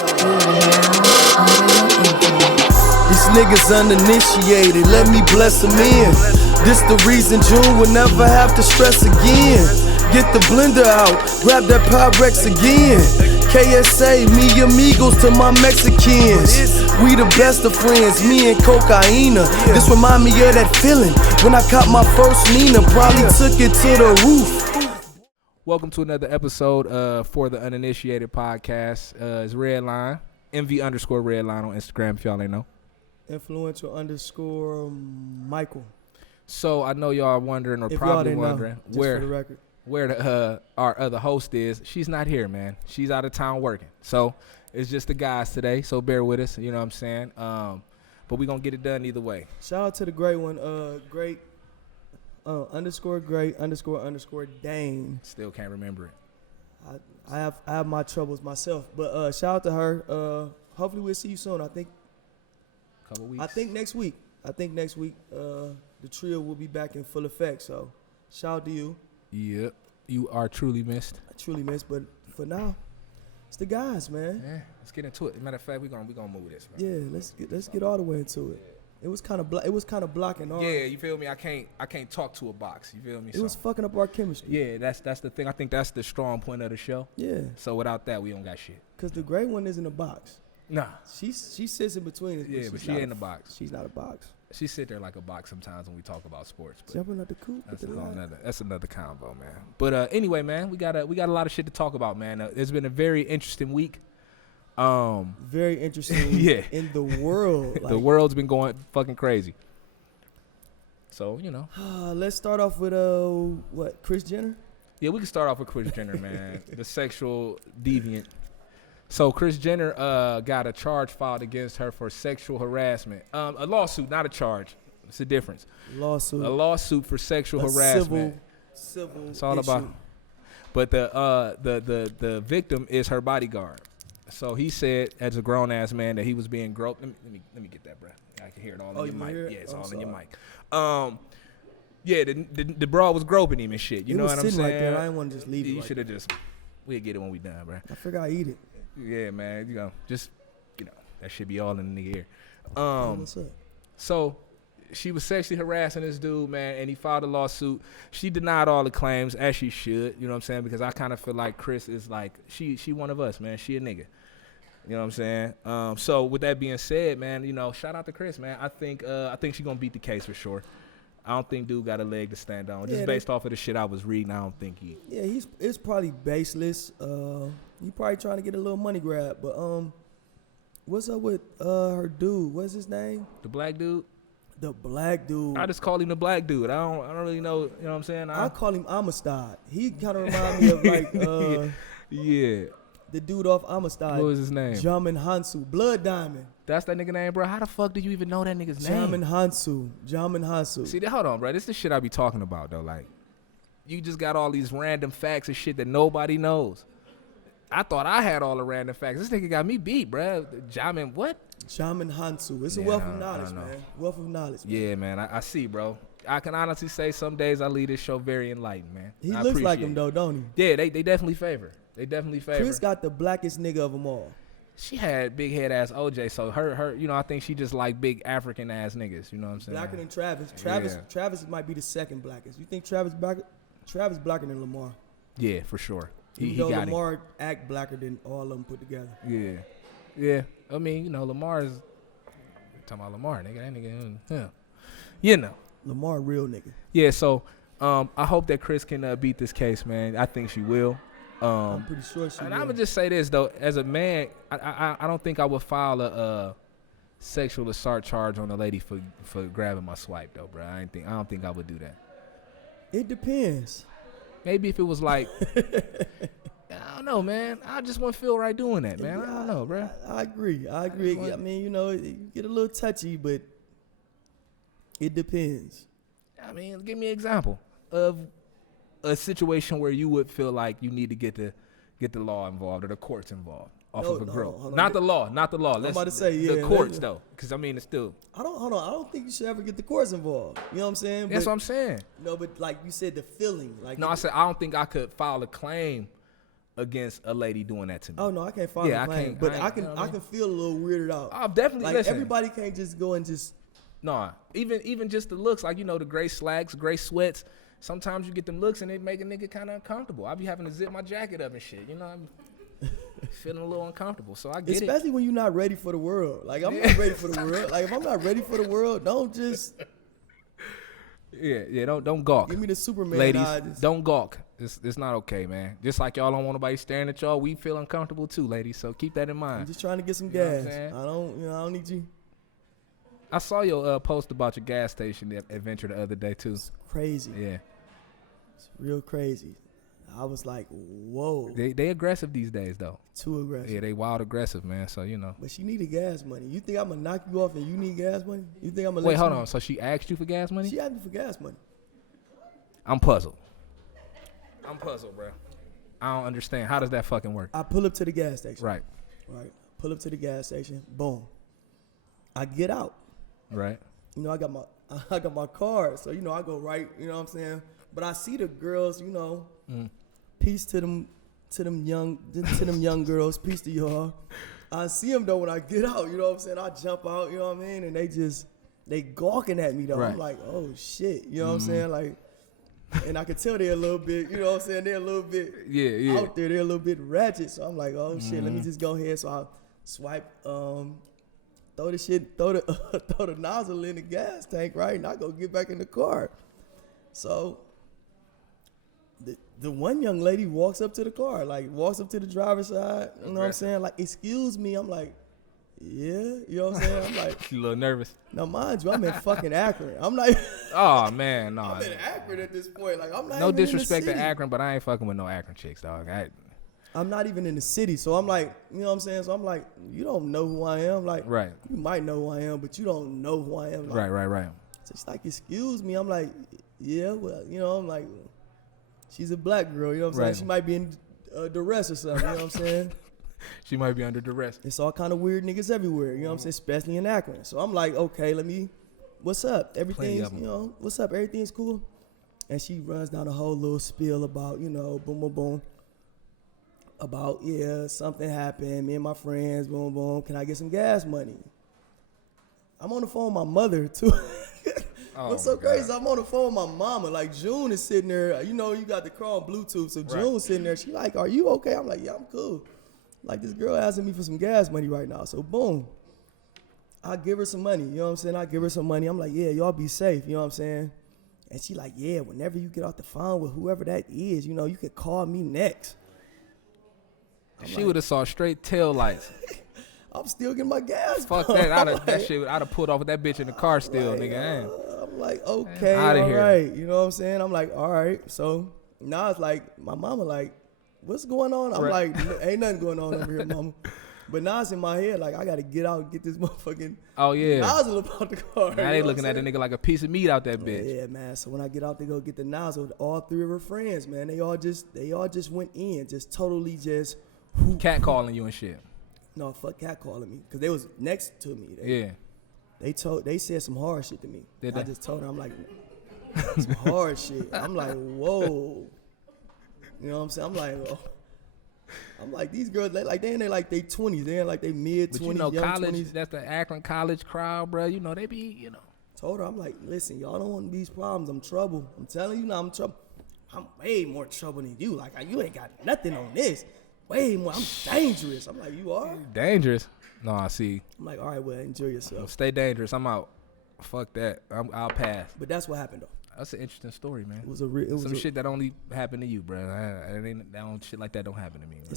These niggas uninitiated, let me bless them in. This the reason June will never have to stress again. Get the blender out, grab that Pyrex again. KSA, me amigos to my Mexicans. We the best of friends, me and Cocaina. This remind me of that feeling when I caught my first Nina. Probably took it to the roof. Welcome to another episode for the Uninitiated podcast. It's Redline, MV_Redline on Instagram if y'all ain't know. Influential _ Michael. So I know y'all are wondering, or If probably y'all wondering, know, for the record. where our other host is. She's not here, man. She's out of town working. So it's just the guys today. So bear with us. You know what I'm saying? But we gonna get it done either way. Shout out to the great one, great _great _ Dane. Still can't remember it. I have my troubles myself, but shout out to her. Hopefully we'll see you soon. I think next week. The trio will be back in full effect. So shout out to you. Yep, you are truly missed. I truly missed, but for now, it's the guys, man. Yeah, let's get into it. Matter of fact, we gonna move this, man. Yeah, let's get all the way into it. It was kind of blocking our. Yeah, you feel me? I can't talk to a box. You feel me? It was fucking up our chemistry. Yeah, that's the thing. I think that's the strong point of the show. Yeah. So without that, we don't got shit. Cause the great one isn't a box. Nah. She sits in between us. Yeah, but she ain't a box. She's not a box. She sit there like a box sometimes when we talk about sports. But jumping at the coop. That's another combo, man. But anyway, man, we got a lot of shit to talk about, man. It's been a very interesting week. Very interesting. Yeah. In the world. The world's been going fucking crazy. So, you know. Let's start off with Kris Jenner? Yeah, we can start off with Kris Jenner, man. The sexual deviant. So Kris Jenner got a charge filed against her for sexual harassment. A lawsuit, not a charge. It's a difference. A lawsuit for sexual harassment. Civil. It's all issue. about. But the victim is her bodyguard. So he said, as a grown ass man, that he was being groped. Let me get that, bro. I can hear it all in your mic. Yeah, it's all in your mic. Yeah, the broad was groping him and shit. You know what I'm saying? Right there. I didn't want to just leave it. You should have just. We'll get it when we done, bro. I figured I'd eat it. Yeah, man. That should be all in the air. What's up? So she was sexually harassing this dude, man, and he filed a lawsuit. She denied all the claims, as she should. You know what I'm saying? Because I kind of feel like Kris is like she one of us, man. She a nigga. You know what I'm saying? So with that being said, man, shout out to Kris, man. I think she gonna beat the case for sure. I don't think dude got a leg to stand on. Just based off of the shit I was reading, I don't think he. Yeah, it's probably baseless. He probably trying to get a little money grab. But what's up with her dude? What's his name? The black dude. The black dude. I just call him the black dude. I don't really know. You know what I'm saying? I call him Amistad. He kind of remind me of like yeah. The dude off Amistad. What was his name? Jamin Hansu. Blood Diamond. That's that nigga name, bro. How the fuck do you even know that nigga's name? Jamin Hansu. See, hold on, bro. This is the shit I be talking about, though. Like, you just got all these random facts and shit that nobody knows. I thought I had all the random facts. This nigga got me beat, bro. Jamin what? Jamin Hansu. It's a wealth of knowledge, man. Wealth of knowledge, man. Yeah, man. I see, bro. I can honestly say some days I leave this show very enlightened, man. He looks like him, though, don't he? Yeah, they definitely favor. Kris got the blackest nigga of them all. She had big head ass OJ, so her, I think she just like big African ass niggas. You know what I'm saying? Blacker than Travis. Travis might be the second blackest. You think Travis blacker than Lamar? Yeah, for sure. He got Lamar act blacker than all of them put together. Yeah. I mean, Lamar is talking about Lamar, nigga. That nigga, yeah. Lamar, real nigga. Yeah. So, I hope that Kris can beat this case, man. I think she will. I'm pretty sure she will. And I'm gonna just say this though, as a man, I don't think I would file a sexual assault charge on a lady for grabbing my swipe though, bro. I don't think I would do that. It depends. Maybe if it was like, I don't know, man. I just wouldn't feel right doing that, man. I don't know, bro. I agree. I mean, you get a little touchy, but it depends. I mean, give me an example of a situation where you would feel like you need to get the law involved or the courts involved off of a girl. Not the law. I'm about to say, yeah. The courts, though, because, I mean, it's still. I don't think you should ever get the courts involved. You know what I'm saying? That's what I'm saying. No, but like you said, the feeling. Like no, I said I don't think I could file a claim against a lady doing that to me. Oh no, I can't find a claim, but I can feel a little weirded out. I'll definitely like listen. Everybody can't just go and just. Nah, even just the looks, like, you know, the gray slacks, gray sweats. Sometimes you get them looks and they make a nigga kind of uncomfortable. I be having to zip my jacket up and shit. You know, I'm feeling a little uncomfortable. So I get it. Especially when you're not ready for the world. Like, I'm not ready for the world. Like, if I'm not ready for the world, don't just. Yeah, don't gawk. Give me the Superman ladies. eyes. Don't gawk. It's not okay, man. Just like y'all don't want nobody staring at y'all, we feel uncomfortable too, ladies. So keep that in mind. I'm just trying to get some You know gas. I don't need you. I saw your post about your gas station adventure the other day too. It's crazy. Yeah. It's real crazy. I was like, whoa. They aggressive these days though. Too aggressive. Yeah, they wild aggressive, man. So you know. But she needed gas money. You think I'm gonna knock you off and you need gas money? You think I'm gonna wait? Hold on. So she asked you for gas money? She asked me for gas money. I'm puzzled, bro. I don't understand. How does that fucking work? I pull up to the gas station. Right. Pull up to the gas station. Boom. I get out. Right. You know, I got my card, so you know I go right. You know what I'm saying? But I see the girls. You know, peace to them young girls. Peace to y'all. I see them though when I get out. You know what I'm saying? I jump out. You know what I mean? And they gawking at me though. Right. I'm like, oh shit. You know what I'm saying? Like. And I could tell they're a little bit, you know what I'm saying? They're a little bit out there. They're a little bit ratchet. So I'm like, oh shit, let me just go ahead. So I swipe, throw the nozzle in the gas tank, right? And I go get back in the car. So the one young lady walks up to the car, like walks up to the driver's side. You know what I'm saying? Like, excuse me. I'm like, yeah, you know what I'm saying? I'm like, you a little nervous. Now, mind you, I'm in fucking Akron. I'm like, oh man, no. I'm in Akron at this point. Like, I'm not. No even disrespect in the to city. Akron, but I ain't fucking with no Akron chicks, dog. I'm not even in the city, so I'm like, you know what I'm saying? So I'm like, you don't know who I am. Like, right. You might know who I am, but you don't know who I am. Like, Right. So she's like, excuse me. I'm like, yeah, well, you know, I'm like, she's a black girl. You know what I'm saying? She might be in duress or something. You know what I'm saying? She might be under duress. It's all kind of weird niggas everywhere. You know what I'm saying? Especially in Akron. So I'm like, okay, what's up? Everything's, you know, what's up? Everything's cool. And she runs down a whole little spiel about, you know, boom, boom, boom. About, yeah, something happened. Me and my friends, boom, boom. Can I get some gas money? I'm on the phone with my mother, too. What's so crazy? I'm on the phone with my mama. Like, June is sitting there. You know, you got the car on Bluetooth. So June's sitting there. She like, are you okay? I'm like, yeah, I'm cool. Like, this girl asking me for some gas money right now. So, boom. I give her some money. You know what I'm saying? I give her some money. I'm like, yeah, y'all be safe. You know what I'm saying? And she like, yeah, whenever you get off the phone with whoever that is, you know, you could call me next. She would have saw straight tail lights. I'm still getting my gas. Fuck that. I'd have pulled off with that bitch in the car still, nigga. I'm like, okay, all right. You know what I'm saying? I'm like, all right. So now it's like, my mama like, what's going on? I'm like, ain't nothing going on over here, mama. But now it's in my head, like, I got to get out and get this motherfucking nozzle about the car. Now they looking at the nigga like a piece of meat out that bitch. Yeah, man. So when I get out to go get the nozzle, all three of her friends, man, they all just went in, just totally just. Cat calling you and shit. No, fuck cat calling me. Because they was next to me. They said some hard shit to me. I just told her, I'm like, some hard shit. I'm like, whoa. You know what I'm saying? I'm like, these girls, they in their 20s. They in like they mid 20s, but you know, young college, 20s. That's the Akron college crowd, bro. You know, they be, you know. Told her, I'm like, listen, y'all don't want these problems. I'm trouble. I'm telling you now, I'm trouble. I'm way more trouble than you. Like, you ain't got nothing on this. Way more. I'm dangerous. I'm like, you are? Dangerous? No, I see. I'm like, all right, well, enjoy yourself. Well, stay dangerous. I'm out. Fuck that. I'll pass. But that's what happened, though. That's an interesting story, man. It was some shit that only happened to you, bro. Shit like that don't happen to me, man.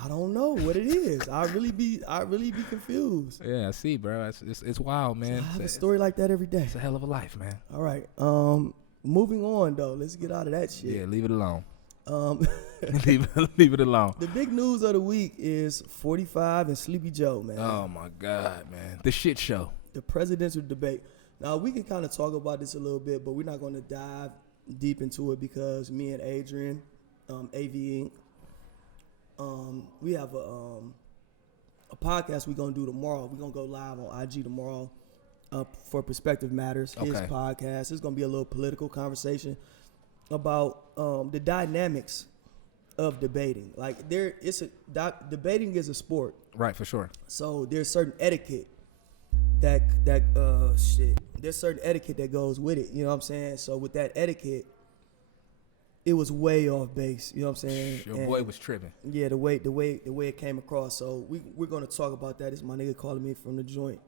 I don't know what it is. I really be confused. Yeah, I see, bro. It's wild, man. I have a story like that every day. It's a hell of a life, man. All right. Moving on, though. Let's get out of that shit. Yeah, leave it alone. Leave it alone. The big news of the week is 45 and Sleepy Joe, man. Oh my God, man. The shit show. The presidential debate. Now, we can kind of talk about this a little bit, but we're not going to dive deep into it because me and Adrian, AV Inc., we have a podcast we're going to do tomorrow. We're going to go live on IG tomorrow for Perspective Matters, his podcast. It's going to be a little political conversation about the dynamics of debating. Like debating is a sport. Right, for sure. So there's certain etiquette there's certain etiquette that goes with it. You know what I'm saying? So with that etiquette, it was way off base. You know what I'm saying? Your boy was tripping. Yeah, the way it came across. So we're gonna talk about that. It's my nigga calling me from the joint.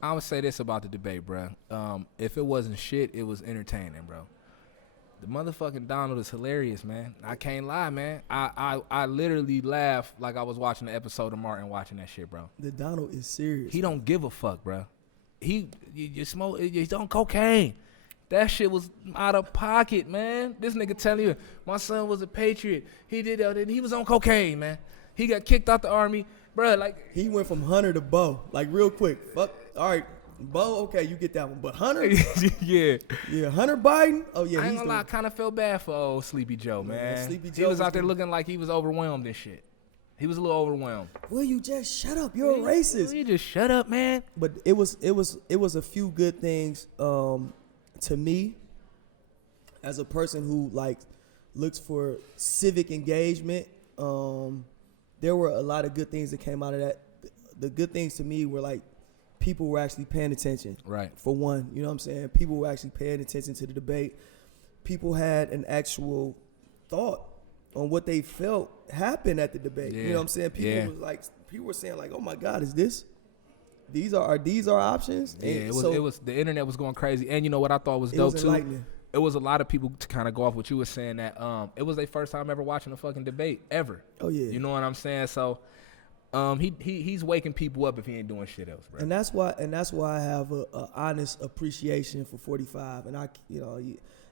I would say this about the debate, bro. If it wasn't shit, it was entertaining, bro. The motherfucking Donald is hilarious, man. I can't lie, man. I literally laughed like I was watching the episode of Martin watching that shit, bro. The Donald is serious. He don't give a fuck, bro. He's on cocaine. That shit was out of pocket, man. This nigga telling you, my son was a patriot. He did that. He was on cocaine, man. He got kicked out the army, bro. Like he went from Hunter to Bo, like real quick. Fuck. All right. Bo, okay, you get that one. But Hunter? Yeah, Hunter Biden? Oh, yeah. I ain't gonna lie, I kind of felt bad for old Sleepy Joe, man. Sleepy Joe he was out there looking like he was overwhelmed and shit. He was a little overwhelmed. Will you just shut up? You're a racist. Will you just shut up, man? But it was a few good things to me as a person who, like, looks for civic engagement. There were a lot of good things that came out of that. The good things to me were, like, people were actually paying attention. Right. For one, you know what I'm saying? People were actually paying attention to the debate. People had an actual thought on what they felt happened at the debate. Yeah. You know what I'm saying? People were saying like, "Oh my God, is this? These are options." Yeah, and it was the internet was going crazy, and you know what I thought was dope too. It was a lot of people to kind of go off what you were saying that it was their first time ever watching a fucking debate ever. Oh yeah. You know what I'm saying? So. He's waking people up if he ain't doing shit else, bro. And that's why I have a honest appreciation for 45, and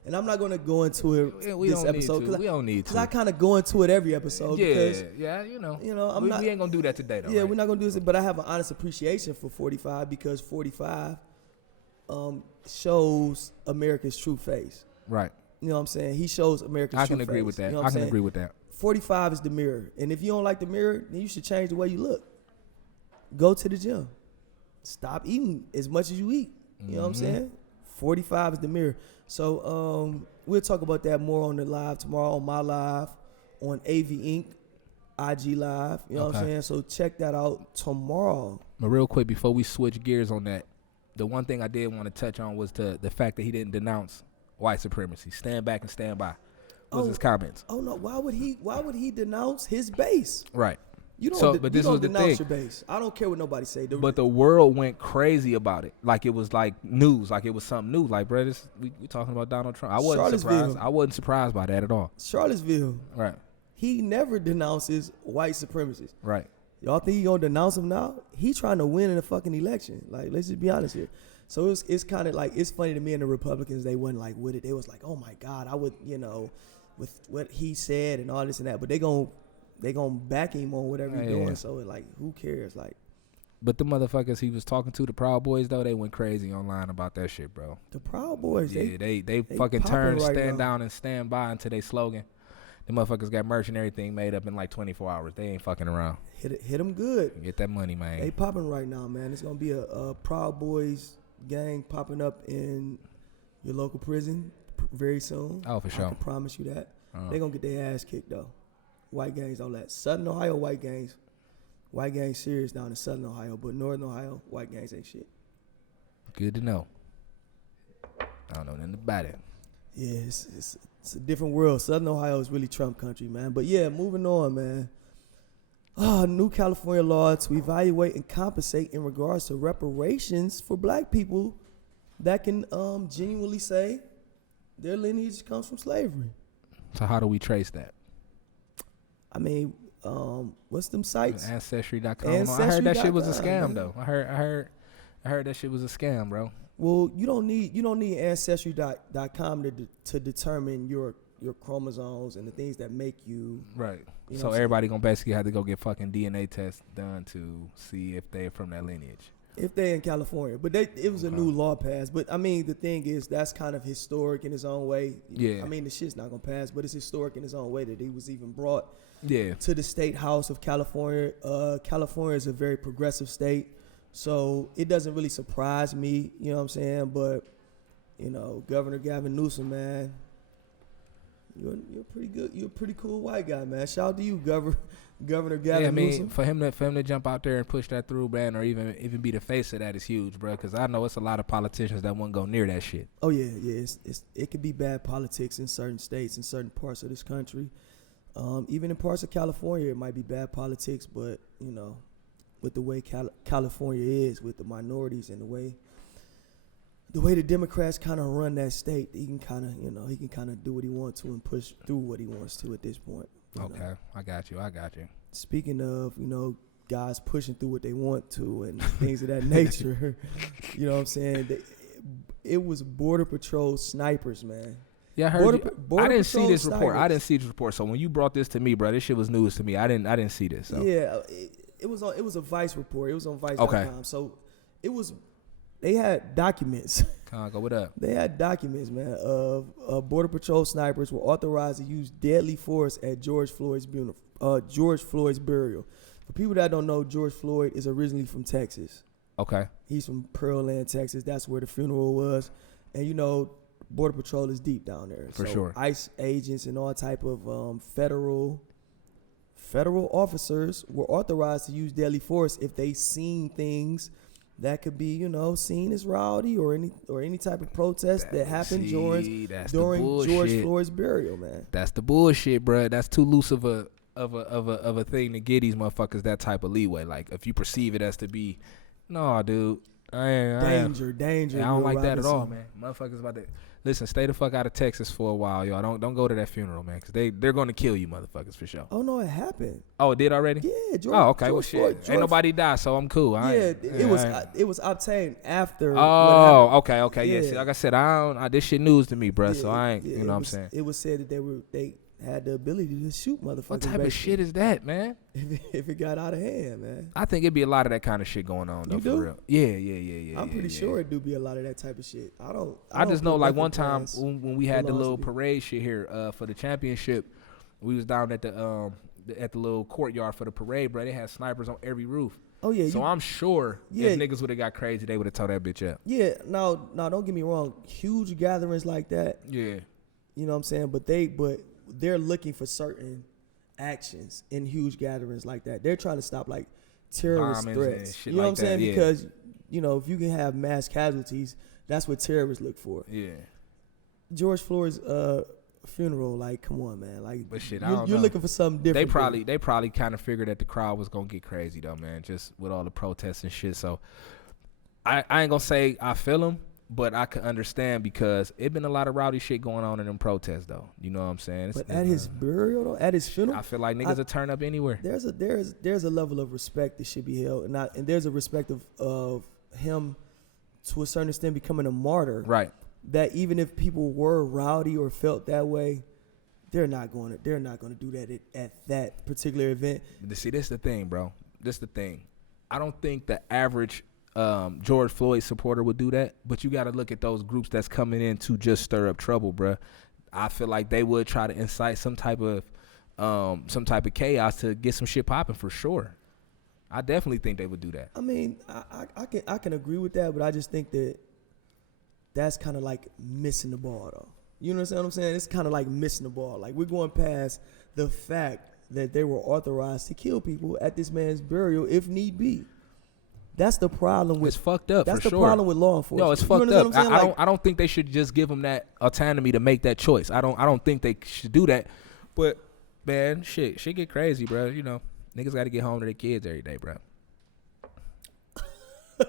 and I'm not gonna go into it this episode. We don't need to. Because I kind of go into it every episode. Yeah, we ain't gonna do that today, though. Yeah, right? we're not gonna do this, but I have an honest appreciation for 45 because 45 shows America's true face. Right. You know what I'm saying? He shows America's true face. I can agree with that. You know I can agree with that. 45 is the mirror. And if you don't like the mirror, then you should change the way you look. Go to the gym. Stop eating as much as you eat. You know what I'm saying? 45 is the mirror. So we'll talk about that more on the live tomorrow, on my live, on AV Inc., IG Live. You know what I'm saying? So check that out tomorrow. But real quick, before we switch gears on that, the one thing I did want to touch on was the fact that he didn't denounce white supremacy. Stand back and stand by. Was his comments. Oh no! Why would he denounce his base? Right. You don't. But this was the denounce thing. Your base. I don't care what nobody say. But the world went crazy about it, like it was like news, like it was something new. Like, bro, we talking about Donald Trump. I wasn't surprised. I wasn't surprised by that at all. Charlottesville. Right. He never denounces white supremacists. Right. Y'all think he gonna denounce him now? He trying to win in a fucking election. Like, let's just be honest here. So it's kind of like, it's funny to me and the Republicans, they wasn't like with it. They was like, oh my God, I would, with what he said and all this and that, but they gonna back him on whatever he's doing. So like, who cares? Like, but the motherfuckers he was talking to, the Proud Boys though, they went crazy online about that shit, bro. The Proud Boys, yeah, they fucking turned right stand now. down and stand by into their slogan. The motherfuckers got merch and everything made up in like 24 hours. They ain't fucking around. Hit them good. Get that money, man. They popping right now, man. It's gonna be a Proud Boys gang popping up in your local prison very soon. Oh, for sure. I can promise you that. They gonna get their ass kicked though. White gangs don't let. Southern Ohio, white gangs serious down in Southern Ohio, but Northern Ohio, white gangs ain't shit. Good to know. I don't know nothing about it. Yeah, it's a different world. Southern Ohio is really Trump country, man. But yeah, moving on, man. New California law to evaluate and compensate in regards to reparations for black people that can genuinely say their lineage comes from slavery. So how do we trace that? I mean, what's them sites? Ancestry.com. I heard that shit was a scam, though. I heard that shit was a scam, bro. Well, you don't need Ancestry.com to determine your chromosomes and the things that make you. Right. You know so everybody gonna basically have to go get fucking DNA tests done to see if they're from that lineage. If they're in California. But it was a new law passed. But, I mean, the thing is, that's kind of historic in its own way. Yeah. I mean, the shit's not going to pass, but it's historic in its own way that he was even brought to the State House of California. California is a very progressive state, so it doesn't really surprise me, you know what I'm saying? But, Governor Gavin Newsom, man, You're pretty good. You're a pretty cool white guy, man. Shout out to you, Governor Gavin Yeah, I mean, Newsom. for him to jump out there and push that through, man, or even be the face of that is huge, bro. Because I know it's a lot of politicians that won't go near that shit. Oh yeah. It could be bad politics in certain states, in certain parts of this country. Even in parts of California, it might be bad politics, but you know, with the way California is, with the minorities and the way the Democrats kind of run that state, he can kind of do what he wants to and push through what he wants to at this point. Okay, know? I got you. Speaking of, guys pushing through what they want to and things of that nature, you know what I'm saying? It was Border Patrol snipers, man. Yeah, I heard. I didn't see this snipers. report. I didn't see this report. So when you brought this to me, bro, this shit was news to me. I didn't see this. So. Yeah, it was a Vice report. It was on Vice.com. Okay. So they had documents. Go what up? They had documents, man, of Border Patrol snipers were authorized to use deadly force at George Floyd's burial. For people that don't know, George Floyd is originally from Texas. Okay. He's from Pearland, Texas. That's where the funeral was. And, Border Patrol is deep down there. For sure. ICE agents and all type of federal officers were authorized to use deadly force if they seen things that could be, seen as rowdy or any type of protest that happened during George Floyd's burial, man. That's the bullshit, bro. That's too loose of a thing to get these motherfuckers that type of leeway. Like if you perceive it as to be, no, dude, danger. I don't like that at all, man. Motherfuckers about to listen. Stay the fuck out of Texas for a while, y'all. Don't go to that funeral, man, because they're gonna kill you, motherfuckers, for sure. Oh no, it happened. Oh, it did already? Yeah, George. Oh, okay. George Well, shit. Ain't nobody died, so I'm cool. It was obtained after. Oh, okay. Yeah. Yeah. See, like I said, this shit news to me, bro. Yeah, so I ain't. You know what I'm saying? It was said that they had the ability to shoot motherfuckers. What type of shit is that, man? If it got out of hand, man. I think it'd be a lot of that kind of shit going on, though, for real. Yeah. I'm pretty sure it do be a lot of that type of shit. I just know, like, one time when we had the little parade shit here for the championship, we was down at the little courtyard for the parade, bro. They had snipers on every roof. Oh, yeah. So I'm sure if niggas would have got crazy, they would have tore that bitch up. Yeah. No, don't get me wrong. Huge gatherings like that. Yeah. You know what I'm saying? But they're looking for certain actions in huge gatherings like that. They're trying to stop like terrorist threats. You know what I'm saying? Yeah. Because if you can have mass casualties, that's what terrorists look for. Yeah. George Floyd's funeral, like, come on, man. Like, but shit, you're looking for something different. They probably kind of figured that the crowd was gonna get crazy though, man. Just with all the protests and shit. So I ain't gonna say I feel them. But I can understand because it been a lot of rowdy shit going on in them protests, though. You know what I'm saying? But at his burial, though, at his funeral, I feel like niggas will turn up anywhere. There's a level of respect that should be held, and there's a respect of him to a certain extent becoming a martyr. Right. That even if people were rowdy or felt that way, they're not going to do that at that particular event. See, this is the thing, bro. This is the thing. I don't think the average George Floyd supporter would do that, but you got to look at those groups that's coming in to just stir up trouble, bruh. I feel like they would try to incite some type of chaos to get some shit popping for sure. I definitely think they would do that. I mean, I can agree with that, but I just think that's kind of like missing the ball, though. You know what I'm saying? It's kind of like missing the ball. Like, we're going past the fact that they were authorized to kill people at this man's burial if need be. That's the problem with. It's fucked up. That's for the sure. problem with law enforcement. No, it's fucked up. I don't think they should just give them that autonomy to make that choice. I don't think they should do that. But man, shit get crazy, bro. You know, niggas got to get home to their kids every day, bro. You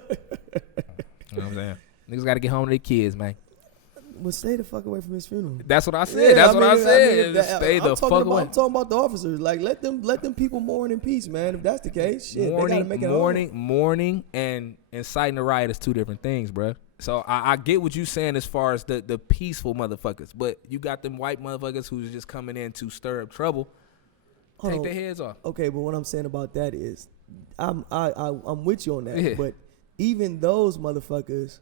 know what I'm saying? Niggas got to get home to their kids, man. Well, stay the fuck away from his funeral. That's what I said. Stay the fuck away. I'm talking about the officers. Like, let them people mourn in peace, man. If that's the case, shit, they gotta make it mourning and inciting a riot is two different things, bro. So I get what you saying as far as the peaceful motherfuckers, but you got them white motherfuckers who's just coming in to stir up trouble. Take their heads off. Okay, but what I'm saying about that is, I'm with you on that. Yeah. But even those motherfuckers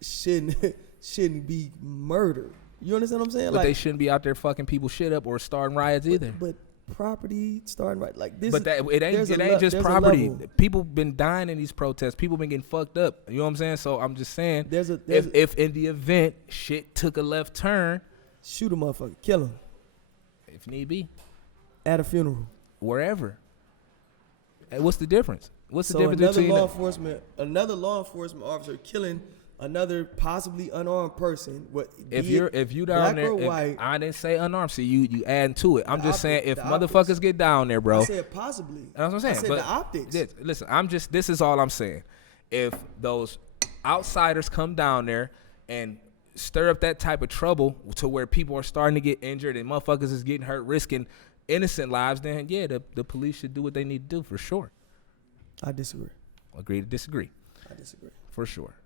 shouldn't be murdered. You understand what I'm saying? But they shouldn't be out there fucking people shit up or starting riots either. But property starting right like this. But it ain't just property. People been dying in these protests. People been getting fucked up. You know what I'm saying? So I'm just saying, if in the event shit took a left turn, shoot a motherfucker, kill him If need be. at a funeral. Wherever. Hey, what's the difference? What's the So difference another between another law enforcement officer killing another possibly unarmed person. if you down black there, or white, I didn't say unarmed. See, you adding to it. I'm just saying if the motherfuckers optics. get down there, bro. I said possibly. That's what I'm saying. I said but the optics. Listen, this is all I'm saying. If those outsiders come down there and stir up that type of trouble to where people are starting to get injured and motherfuckers is getting hurt, risking innocent lives, then yeah, the police should do what they need to do for sure. I disagree. Agree to disagree. I disagree. For sure.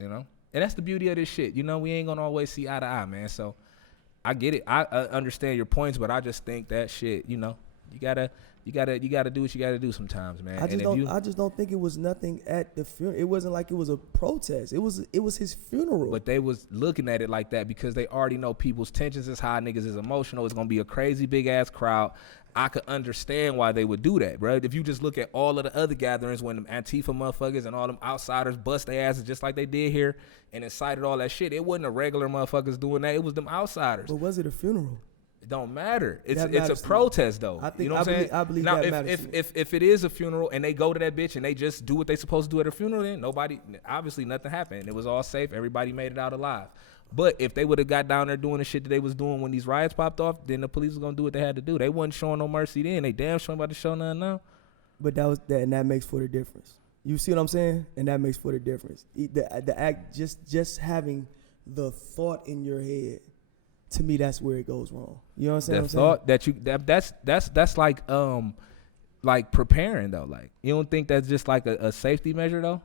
You know? And that's the beauty of this shit. You know, we ain't gonna always see eye to eye, man. So I get it. I understand your points, but I just think that shit, you know, you gotta do what you gotta do sometimes, man. I just don't think it was nothing at the funeral. It wasn't like it was a protest. It was his funeral. But they was looking at it like that because they already know people's tensions is high, niggas is emotional. It's gonna be a crazy big ass crowd. I could understand why they would do that, bro. If you just look at all of the other gatherings when them Antifa motherfuckers and all them outsiders bust their asses just like they did here and incited all that shit, it wasn't a regular motherfuckers doing that. It was them outsiders. But was it a funeral? It don't matter. It's a Matters protest though. I think You know what I'm saying? I believe now, that matters. if it is a funeral and they go to that bitch and they just do what they supposed to do at a funeral, then obviously nothing happened. It was all safe. Everybody made it out alive. But if they would have got down there doing the shit that they was doing when these riots popped off, then the police was gonna do what they had to do. They wasn't showing no mercy then. They damn sure about to show none now. But and that makes for the difference. You see what I'm saying? And that makes for the difference. The act, just having the thought in your head, to me, that's where it goes wrong. You know what I'm saying? The thought that's like preparing though. Like you don't think that's just like a safety measure though?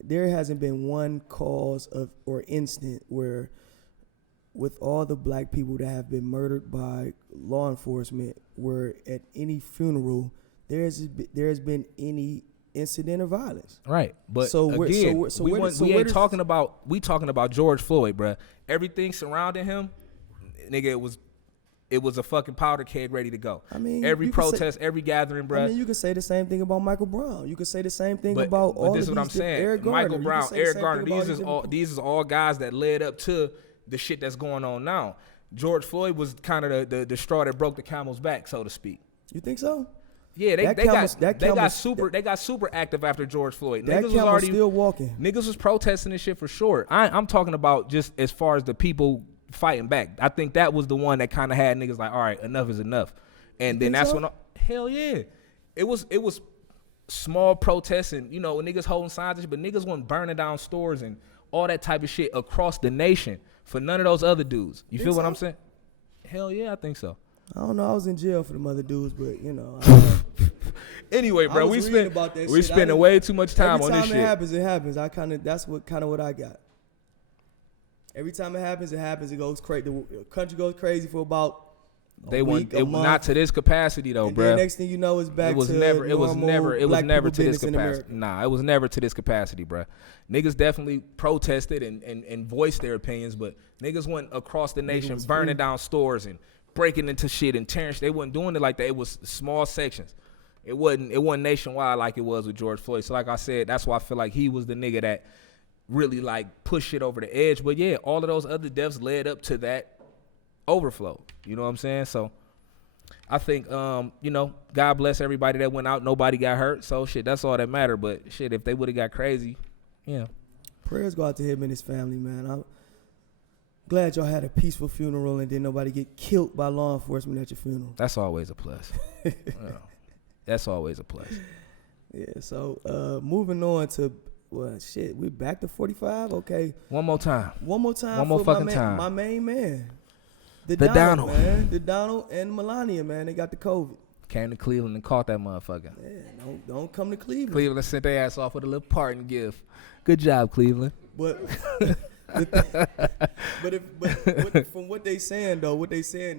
There hasn't been one cause or instant where, with all the black people that have been murdered by law enforcement, where at any funeral there has been any incident of violence. Right, but So we ain't talking about George Floyd, bruh. Everything surrounding him, nigga, it was a fucking powder keg ready to go. I mean, every protest, every gathering, bruh. I mean, you can say the same thing about Michael Brown. You can say the same thing about all this is of what these I'm saying. Eric Garner. Michael Brown, Eric Garner. These These are all guys that led up to the shit that's going on now. George Floyd was kind of the straw that broke the camel's back, so to speak. You think so? Yeah, they got super active after George Floyd. That Niggas was camel's already still walking. Niggas was protesting this shit for sure. I'm talking about just as far as the people fighting back. I think that was the one that kind of had niggas like, all right, enough is enough. And then that's when, hell yeah, it was small protests and niggas holding signs and shit, but niggas wasn't burning down stores and all that type of shit across the nation for none of those other dudes. You feel what I'm saying? Hell yeah, I think so. I don't know. I was in jail for the other dudes, but Anyway, bro, we spending way too much time on this shit. Every time it happens. That's what I got. Every time it happens. It goes crazy. The country goes crazy for about a week, a month. Not to this capacity though, bro. Next thing you know, it's back. It was never to this capacity. Nah, it was never to this capacity, bro. Niggas definitely protested and voiced their opinions, but niggas went across the nation burning down stores and breaking into shit and tearing shit. They wasn't doing it like that. It was small sections. It wasn't nationwide like it was with George Floyd. So like I said, that's why I feel like he was the nigga that really like pushed shit over the edge. But yeah, all of those other deaths led up to that overflow. You know what I'm saying? So I think God bless everybody that went out. Nobody got hurt. So shit, that's all that mattered. But shit, if they would have got crazy, prayers go out to him and his family, man. I'm glad y'all had a peaceful funeral and didn't nobody get killed by law enforcement at your funeral. That's always a plus. That's always a plus. Yeah, so moving on to, we're back to 45? Okay. One more time. One more fucking time. My main man. The Donald. Man. The Donald and Melania, man. They got the COVID. Came to Cleveland and caught that motherfucker. Yeah, don't come to Cleveland. Cleveland sent their ass off with a little parting gift. Good job, Cleveland. But from what they saying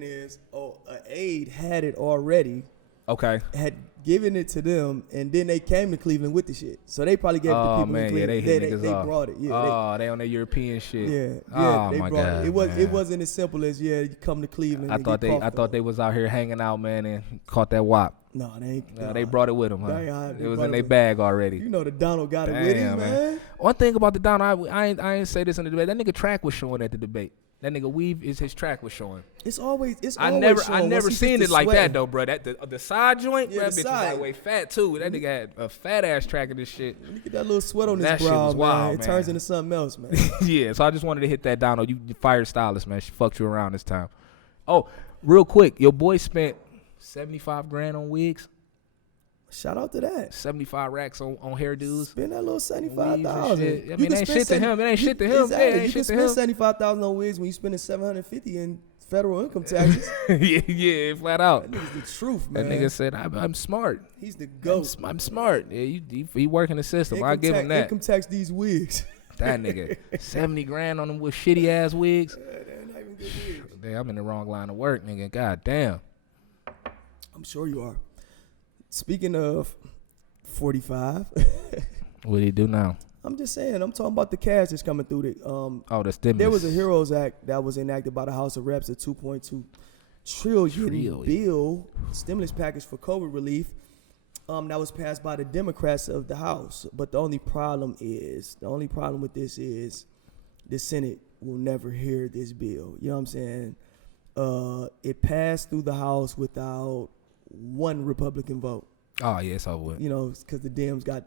is, an aide had it already. Okay. Had given it to them, and then they came to Cleveland with the shit. So they probably gave it to people in Cleveland. Yeah, they brought it. Yeah, they on their European shit. Yeah, they brought it. It wasn't as simple as you come to Cleveland. I thought they was out here hanging out, man, and caught that wop. No, they ain't. No, they brought it with them, huh? It was in their bag already. You know the Donald got it with him, man. One thing about the Donald, I ain't say this in the debate. That nigga Track was showing at the debate. That nigga weave is his track was showing. It's always I showing never once he seen gets it to like sweating. that though, bro. That the side joint, Yeah, that the bitch was side. like way fat too. That nigga had a fat ass track of this shit. Look at that little sweat on his That shit brow, was man. wild, It man. turns into something else, man. Yeah, so I just wanted to hit that down. Oh, you fired stylist, man. She fucked you around this time. Oh, real quick, your boy spent 75 grand on wigs. Shout out to that. 75 racks on hairdos. Spend that little Weaves and $75,000. shit. I mean, it ain't shit to him. It ain't shit to him. Exactly. Yeah, it ain't You can shit to spend him. $75,000 on wigs when you spending $750 in federal income taxes. yeah, flat out. That nigga's the truth, That man. nigga said, I'm smart. He's the goat. I'm smart. Yeah, he working the system. I give him that. Income tax these wigs. That nigga, 70 grand on them with shitty ass wigs. They're not even good wigs. Damn, I'm in the wrong line of work, nigga. God damn. I'm sure you are. Speaking of 45, What do he do now? I'm just saying, I'm talking about the cash that's coming through. Oh, the stimulus. There was a Heroes Act that was enacted by the House of Reps, a $2.2 trillion bill stimulus package for COVID relief. That was passed by the Democrats of the House. But the only problem with this is the Senate will never hear this bill. You know what I'm saying? It passed through the House without one Republican vote. Oh, yeah, it's over with. You know, because the Dems got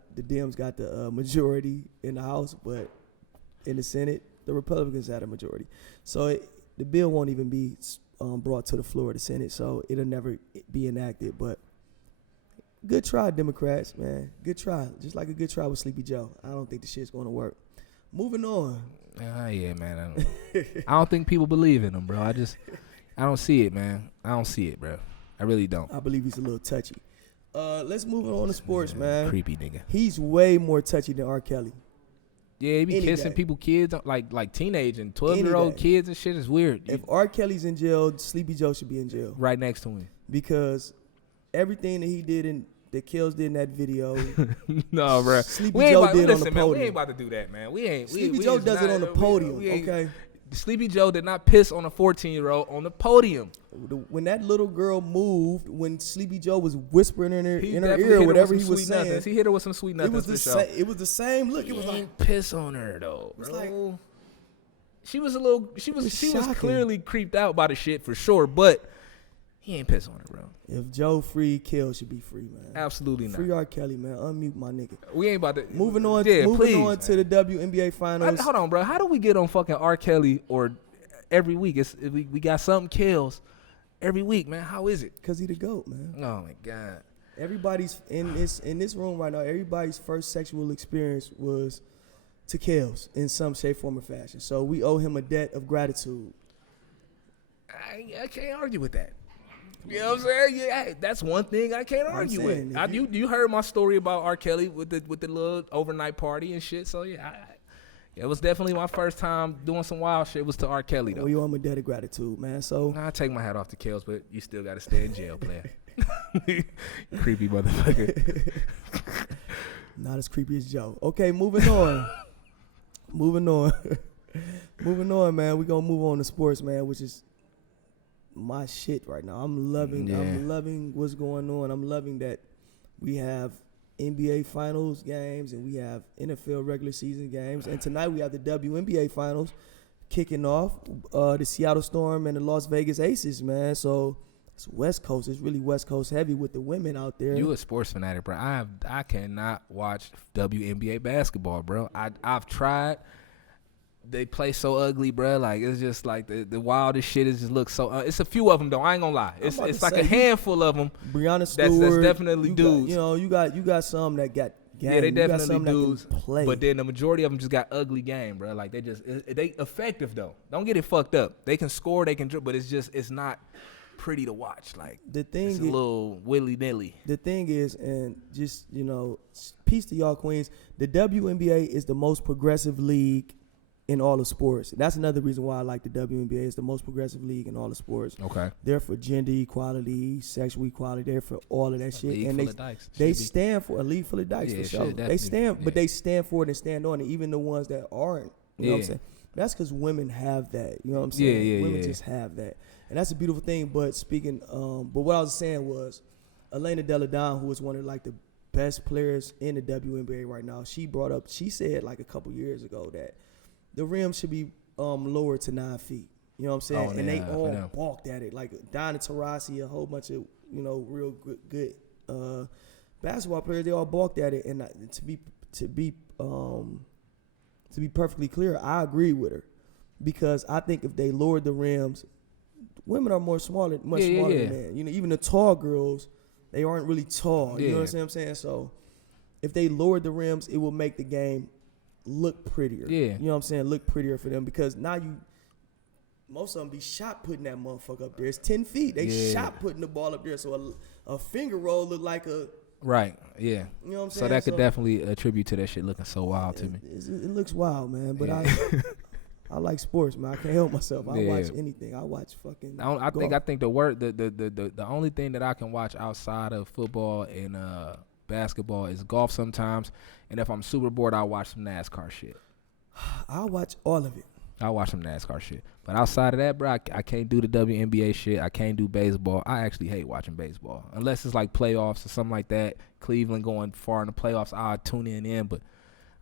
the majority in the House, but in the Senate, the Republicans had a majority. So the bill won't even be brought to the floor of the Senate, so it'll never be enacted. But good try, Democrats, man. Good try. Just like a good try with Sleepy Joe. I don't think the shit's going to work. Moving on. Yeah, man. I don't think people believe in him, bro. I don't see it, man. I don't see it, bro. I really don't. I believe he's a little touchy. Let's move on to sports, man. Creepy nigga. He's way more touchy than R. Kelly. Yeah, he be Any kissing day. people, kids, like teenage and 12-year-old day. kids and shit. Is weird. If R. Kelly's in jail, Sleepy Joe should be in jail. Right next to him. Because everything that he did that Kills did in that video, No, bro. Sleepy We ain't Joe about, did listen, on the man, we podium. ain't about to do that, man. We ain't. Sleepy we Joe is does it not- on the we- podium, we ain't- okay? Sleepy Joe did not piss on a 14-year-old on the podium. When that little girl moved, when Sleepy Joe was whispering in her He ear, definitely hit her whatever with he some was sweet saying, nothings. He hit her with some sweet it nothings was for the sure. same. It was the same look. It was like, Ain't piss on her though, It's bro. like- She was a little. She was was shocking. clearly creeped out by the shit for sure, but he ain't piss on her, bro. if Joe free, Kill should be free, man. Absolutely not. Free R. Kelly, man. Unmute my nigga. We ain't about to. Moving on. Yeah, moving please, on man. to the WNBA finals. Hold on, bro. How do we get on fucking R. Kelly or every week? We got something kills every week, man. How is it? Cause he the goat, man. Oh my god. Everybody's in this room right now. Everybody's first sexual experience was to Kels in some shape, form, or fashion. So we owe him a debt of gratitude. I can't argue with that. You know what I'm saying? Yeah, hey, that's one thing I can't argue saying, with. if You heard my story about R. Kelly with the little overnight party and shit. So yeah, it was definitely my first time doing some wild shit. Was to R. Kelly though. We owe him a debt of gratitude, man. So I take my hat off to Kels, but you still got to stay in jail, player. Creepy motherfucker. not as creepy as Joe. Okay, moving on. moving on, man. We gonna move on to sports, man, which is my shit right now. I'm loving what's going on. I'm loving that we have NBA finals games and we have NFL regular season games. And tonight we have the WNBA finals kicking off, the Seattle Storm and the Las Vegas Aces, man. So it's West Coast. It's really West Coast heavy with the women out there. You a sports fanatic, bro. I cannot watch WNBA basketball, bro. I've tried. They play so ugly, bro. Like, it's just like the wildest shit is just looks so. It's a few of them though. I ain't gonna lie. It's about to like say, a handful of them. Brianna Stewart. That's definitely you dudes. Got, you got some that got game. Yeah, they You got definitely some that can dudes. play. But then the majority of them just got ugly game, bro. Like they effective though. Don't get it fucked up. They can score, they can dribble, but it's not pretty to watch. Like the thing it's a little willy nilly. The thing is, and just peace to y'all queens. The WNBA is the most progressive league in all of sports. That's another reason why I like the WNBA. It's the most progressive league in all of sports. Okay. They're for gender equality, sexual equality. They're for all of that shit. League And full of dykes. they Should be. stand for a league full of dykes, Yeah, for it sure. should They definitely stand, be, but yeah. they stand for it and stand on it. Even the ones that aren't. You know what I'm Yeah. saying? That's because women have that. You know what I'm saying? Yeah, women yeah. just have that, and that's a beautiful thing. But speaking, but what I was saying was, Elena Deladon, who is one of like the best players in the WNBA right now, she said like a couple years ago that the rim should be lowered to 9 feet. You know what I'm saying? Oh, and they yeah, for all them. balked at it. Like Donna Taurasi, a whole bunch of, real good basketball players, they all balked at it. And to be perfectly clear, I agree with her. Because I think if they lowered the rims, women are much smaller than men. Even the tall girls, they aren't really tall. You know what I'm saying? So if they lowered the rims, it will make the game look prettier. Yeah. You know what I'm saying? Look prettier for them, because now most of them be shot putting that motherfucker up there. It's 10 feet. They shot putting the ball up there. So a finger roll look like a... Right, yeah. You know what I'm saying? So that could definitely attribute to that shit looking so wild to me. It looks wild, man. But I like sports, man. I can't help myself. I watch anything. I watch fucking. I think the only thing that I can watch outside of football and basketball is golf sometimes, and if I'm super bored, I'll watch some NASCAR shit. I'll watch all of it. I'll watch some NASCAR shit. But outside of that, bro, I can't do the WNBA shit. I can't do baseball. I actually hate watching baseball. Unless it's like playoffs or something like that. Cleveland going far in the playoffs, I'll tune in. But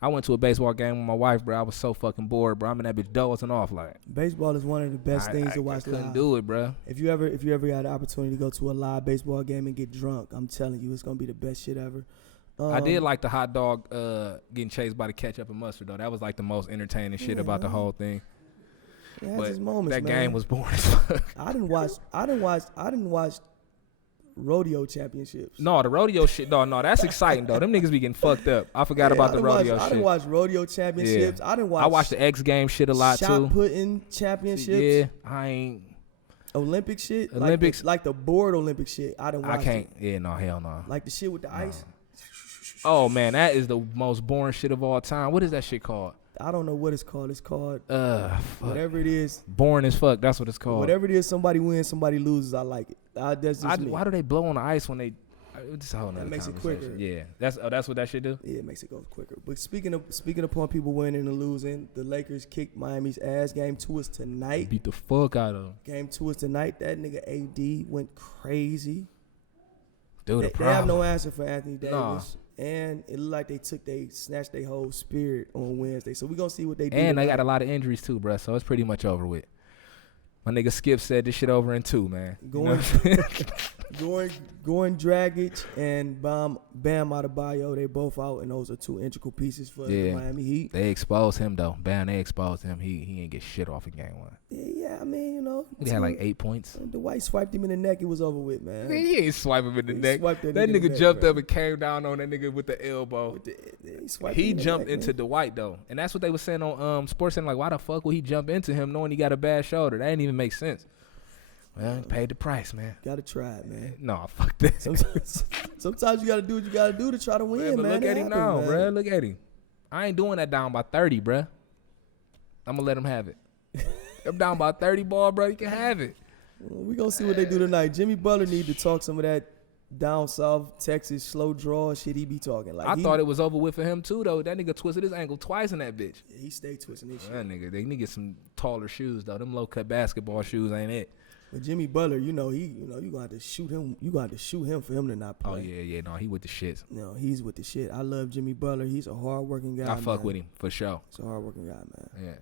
I went to a baseball game with my wife, bro. I was so fucking bored, bro. I'm in that bitch dozing off. Like, baseball is one of the best things to watch live. I couldn't do it, bro. If you ever got the opportunity to go to a live baseball game and get drunk, I'm telling you, it's going to be the best shit ever. I did like the hot dog getting chased by the ketchup and mustard, though. That was like the most entertaining shit about the whole thing. It but has its moments, that man. Game was boring as fuck. I didn't watch rodeo championships. No, the rodeo shit, no, that's exciting though. Them niggas be getting fucked up. I forgot about the rodeo shit. I didn't watch rodeo championships. Yeah. I watched the X Games shit a lot too. Shot putting championships. Yeah, I ain't. Olympic shit. Olympics, like the board Olympic shit. I didn't watch. I can't. It. Yeah, no, hell no. Like the shit with the ice. Oh man, that is the most boring shit of all time. What is that shit called? I don't know what it's called. It's called whatever it is. Boring as fuck. That's what it's called. Whatever it is, somebody wins, somebody loses. I like it. That's just me. Why do they blow on the ice when they? It's a whole nother that makes it quicker. Yeah, that's what that shit do. Yeah, it makes it go quicker. But speaking upon people winning and losing, the Lakers kicked Miami's ass. Game 2 is tonight. Beat the fuck out of them. Game 2 is tonight. That nigga AD went crazy. Dude, they have no answer for Anthony Davis. Nah. And it looked like they snatched their whole spirit on Wednesday. So we're going to see what they do. And they got a lot of injuries too, bro. So it's pretty much over with. My nigga Skip said this shit over in 2, man. Goran Dragic and Bam Adebayo, they both out, and those are 2 integral pieces for the Miami Heat. They exposed him though. Bam, they exposed him. He ain't get shit off in game 1. Yeah, I mean, he had like 8 points. The White swiped him in the neck. It was over with, man. He ain't swipe him in the neck. That nigga jumped up and came down on that nigga with the elbow. He jumped into Dwight though, and that's what they were saying on SportsCenter. Like, why the fuck would he jump into him knowing he got a bad shoulder? That ain't even make sense. Well, paid the price, man. Gotta try it, man. No, fuck that. Sometimes you gotta do what you gotta do to try to win, but man. Look at him now, bro. Look at him. I ain't doing that down by 30, bro. I'm gonna let him have it. I'm down by 30 ball, bro. You can have it. We gonna see what they do tonight. Jimmy Butler need to talk some of that down south Texas slow draw shit he be talking. Like, I thought it was over with for him too, though. That nigga twisted his ankle twice in that bitch. Yeah, he stayed twisting his shit. That nigga, they need to get some taller shoes though. Them low cut basketball shoes ain't it. But Jimmy Butler, you gonna have to shoot him. You gonna have to shoot him for him to not play. Oh yeah, no, he with the shit. No, he's with the shit. I love Jimmy Butler. He's a hardworking guy. I fuck with him for sure. He's a hardworking guy, man. Yeah.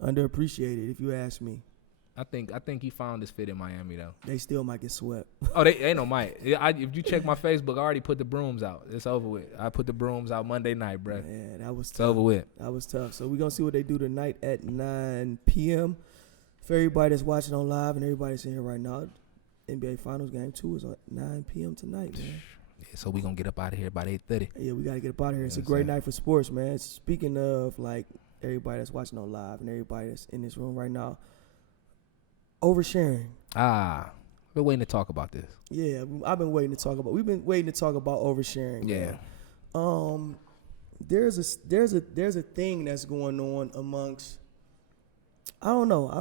Underappreciated, if you ask me. I think he found his fit in Miami though. They still might get swept. Oh, they ain't no might. If you check my Facebook, I already put the brooms out. It's over with. I put the brooms out Monday night, bro. Yeah, that was tough. It's over with. That was tough. So we're gonna see what they do tonight at 9 p.m. For everybody that's watching on live and everybody that's in here right now, NBA Finals Game 2 is at 9 p.m. tonight, man. Yeah, so we gonna get up out of here by 8:30. Yeah, we gotta get up out of here. It's a great night for sports, man. Speaking of, like, everybody that's watching on live and everybody that's in this room right now, oversharing. Been waiting to talk about this. Yeah, I've been waiting to talk about. We've been waiting to talk about oversharing. Yeah. Man. There's a thing that's going on amongst. I don't know. I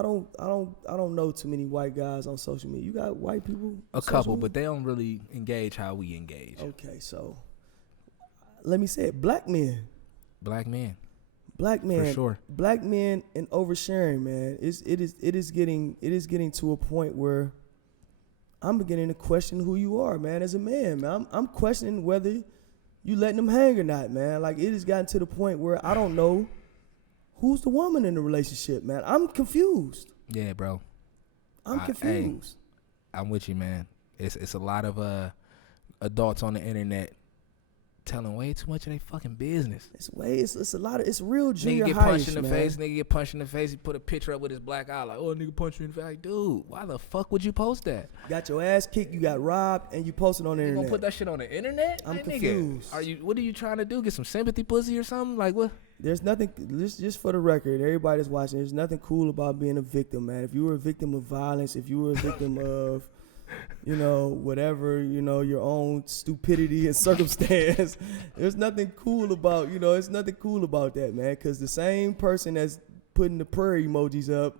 don't know too many white guys on social media. You got white people? A couple, but they don't really engage how we engage. Okay, so let me say it. Black men. Black men. For sure. Black men and oversharing, man. It is getting to a point where I'm beginning to question who you are, man, as a man, man. I'm questioning whether you letting them hang or not, man. Like, it has gotten to the point where I don't know who's the woman in the relationship, man. I'm confused. Yeah, bro. I'm confused. I'm with you, man. It's a lot of adults on the internet telling way too much of their fucking business. It's a lot of, it's real junior high. Nigga get punched in the face. Nigga get punched in the face. He put a picture up with his black eye like, oh, nigga punched me in the face. Like, dude, why the fuck would you post that? Got your ass kicked. You got robbed, and you posted on the internet. You gonna put that shit on the internet? I'm like, confused. Nigga, what are you trying to do? Get some sympathy pussy or something? Like what? There's nothing. Just for the record, everybody that's watching, there's nothing cool about being a victim, man. If you were a victim of violence, if you were a victim of whatever, your own stupidity and circumstance. There's nothing cool about, it's nothing cool about that, man. Because the same person that's putting the prayer emojis up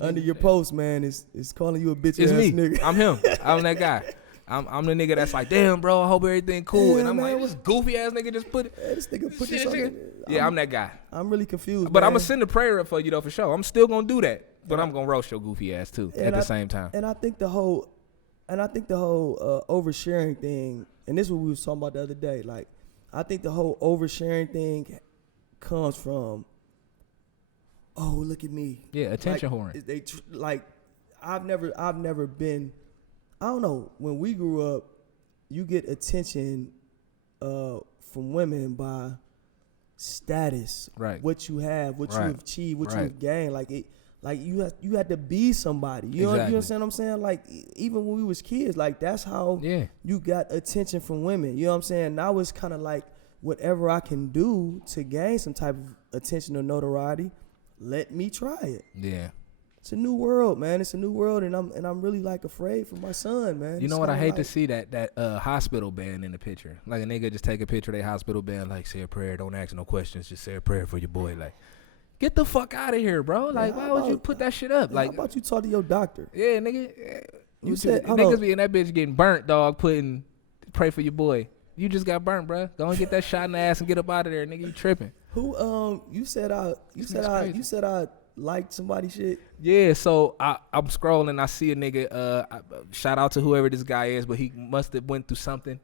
under your post, man, is calling you a bitch ass nigga. I'm him. I'm that guy. I'm the nigga that's like, damn, bro, I hope everything cool. Yeah, and I'm man, like, this goofy ass nigga just put it. Yeah, this nigga put this on. Yeah, I'm that guy. I'm really confused. But I'm going to send a prayer up for you, though, for sure. I'm still going to do that. But I'm going to roast your goofy ass, too, at the same time. And I think the whole oversharing thing, and this is what we was talking about the other day, like, I think the whole oversharing thing comes from, oh, look at me. Yeah, attention whoring. I've never been, I don't know, when we grew up, you get attention from women by status, right? What you have, what you've achieved, what you've gained, like you had to be somebody. You understand what I'm saying? Like even when we was kids, like that's how you got attention from women. You know what I'm saying? Now it's kind of like whatever I can do to gain some type of attention or notoriety, let me try it. Yeah. It's a new world, man. It's a new world, and I'm really like afraid for my son, man. You know what? I hate to see that hospital band in the picture. Like a nigga just take a picture of their hospital band, like say a prayer, don't ask no questions, just say a prayer for your boy. Like, get the fuck out of here, bro. Like, why would you put that shit up? Like, how about you talk to your doctor? Yeah, nigga. You said niggas be in that bitch getting burnt, dog. Putting pray for your boy. You just got burnt, bro. Go and get that shot in the ass and get up out of there, nigga. You tripping? Who? You said I liked somebody's shit. Yeah, so I'm scrolling. I see a nigga. Shout out to whoever this guy is, but he must have went through something.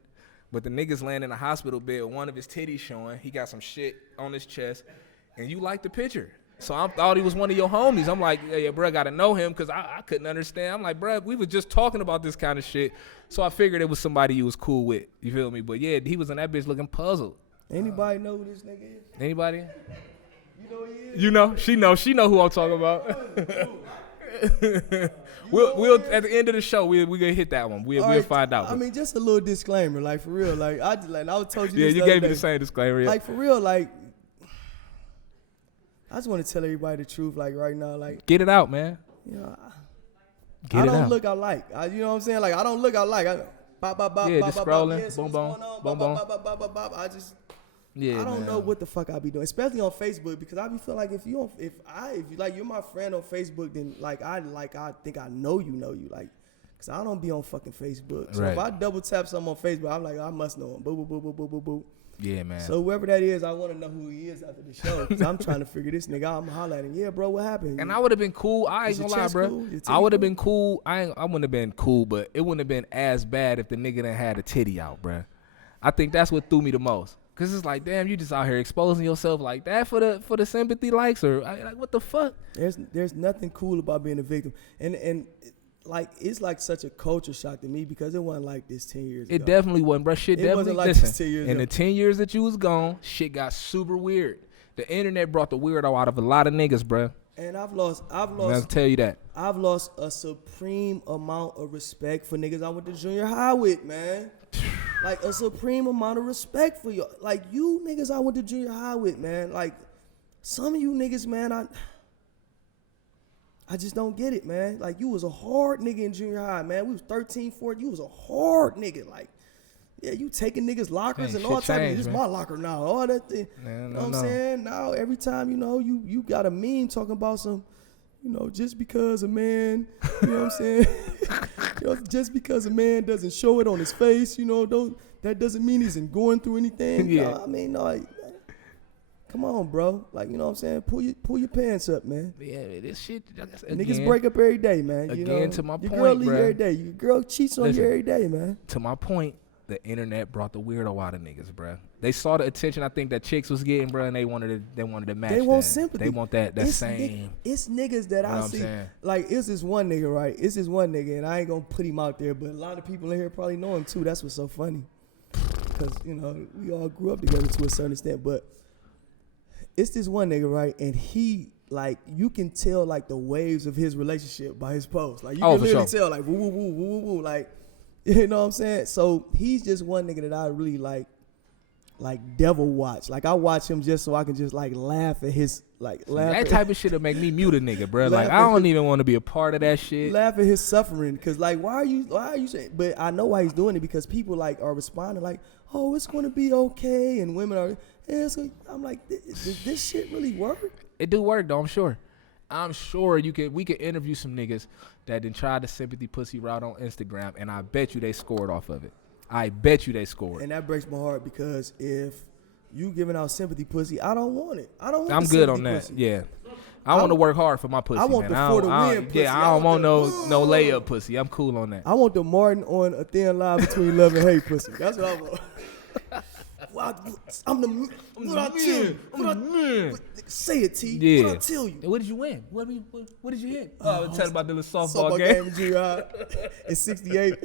But the nigga's laying in a hospital bed with one of his titties showing. He got some shit on his chest, and you like the picture. So I thought he was one of your homies. I'm like, yeah, bro, gotta know him because I couldn't understand. I'm like, bro, we was just talking about this kind of shit. So I figured it was somebody you was cool with. You feel me? But yeah, he was in that bitch looking puzzled. Anybody know who this nigga is? Anybody? You know who he is? You know, she know who I'm talking about. We'll at the end of the show we're gonna hit that one. We'll find out. I mean, just a little disclaimer, like for real. Like I told you. Yeah, this you gave me the same disclaimer. Yeah. Like for real, like I just want to tell everybody the truth. Like right now, like get it out, man. You know, I don't look alike. You know what I'm saying? Like I don't look alike. Just scrolling, boom, boom. I just. Yeah, I don't know what the fuck I be doing, especially on Facebook, because I be feel like if you like you're my friend on Facebook, then I think I know you, like, cause I don't be on fucking Facebook. So if I double tap something on Facebook, I'm like, I must know him. Boo, boo, boo, boo, boo, boo, boo. Yeah, man. So whoever that is, I want to know who he is after the show, cause I'm trying to figure this nigga out. I'm hollering, at him. Yeah, bro, what happened? And I would have been cool. I ain't gonna lie, bro. Cool? I would have been cool. I wouldn't have been cool, but it wouldn't have been as bad if the nigga done had a titty out, bro. I think that's what threw me the most. Cause it's like, damn, you just out here exposing yourself like that for the sympathy likes, or like what the fuck? There's nothing cool about being a victim, and like it's like such a culture shock to me because it wasn't like this 10 years ago. It definitely wasn't, bro. Shit definitely wasn't like this 10 years in ago. the 10 years that you was gone, shit got super weird. The internet brought the weirdo out of a lot of niggas, bro. And I've lost. I'll tell you that. I've lost a supreme amount of respect for niggas I went to junior high with, man. Like a supreme amount of respect for you. Like you niggas I went to junior high with, man. Like some of you niggas, man, I just don't get it, man. Like you was a hard nigga in junior high, man. We was 13, 14. You was a hard nigga. Like, yeah, you taking niggas lockers and all type of, this is my locker now. All that thing. You know what I'm saying? Now every time, you got a meme talking about some, just because a man, you know what I'm saying? Just because a man doesn't show it on his face, that doesn't mean he's going through anything. Yeah. No, I mean, no, come on, bro. Like, you know what I'm saying? Pull your pants up, man. Yeah, this shit. Niggas break up every day, man. To my your point, girl leave bro. every day. Your girl cheats on you every day, man. To my point, the internet brought the weirdo out of niggas, bro. They saw the attention I think that chicks was getting, bro, and they wanted to match. They want that. sympathy. They want that It's same. It's niggas that You know I what I'm see. saying? Like, it's this one nigga, right? It's this one nigga, and I ain't gonna put him out there, but a lot of people in here probably know him too. That's what's so funny. Because, you know, we all grew up together to a certain extent, but it's this one nigga, right? And he, like, you can tell, like, the waves of his relationship by his post. Like, you can literally tell, like, woo, woo, woo, woo, woo, woo. Like, you know what I'm saying? So he's just one nigga that I really like devil watch. Like, I watch him just so I can just like laugh at his That type of shit will make me mute a nigga, bro. Like, I don't even want to be a part of that shit. Laugh at his suffering, cause like why are you saying? But I know why he's doing it, because people like are responding like, oh, it's gonna be okay, and women are. I'm like, does this shit really work? It do work though. I'm sure we could interview some niggas that done tried the sympathy pussy route on Instagram, and I bet you they scored off of it. I bet you they scored. And that breaks my heart, because if you giving out sympathy pussy, I don't want it. I don't want I'm the good on sympathy that. pussy. Yeah. I want to work hard for my pussy, I want man. the for the win pussy. Yeah, I don't want no layup pussy. I'm cool on that. I want the Martin on a thin line between love and hate pussy. That's what I want. I'm the what I tell you. Say it, T. Yeah. What I tell you. What did you win? What did you hit? Oh, tell about the little softball game game. in junior high in '68.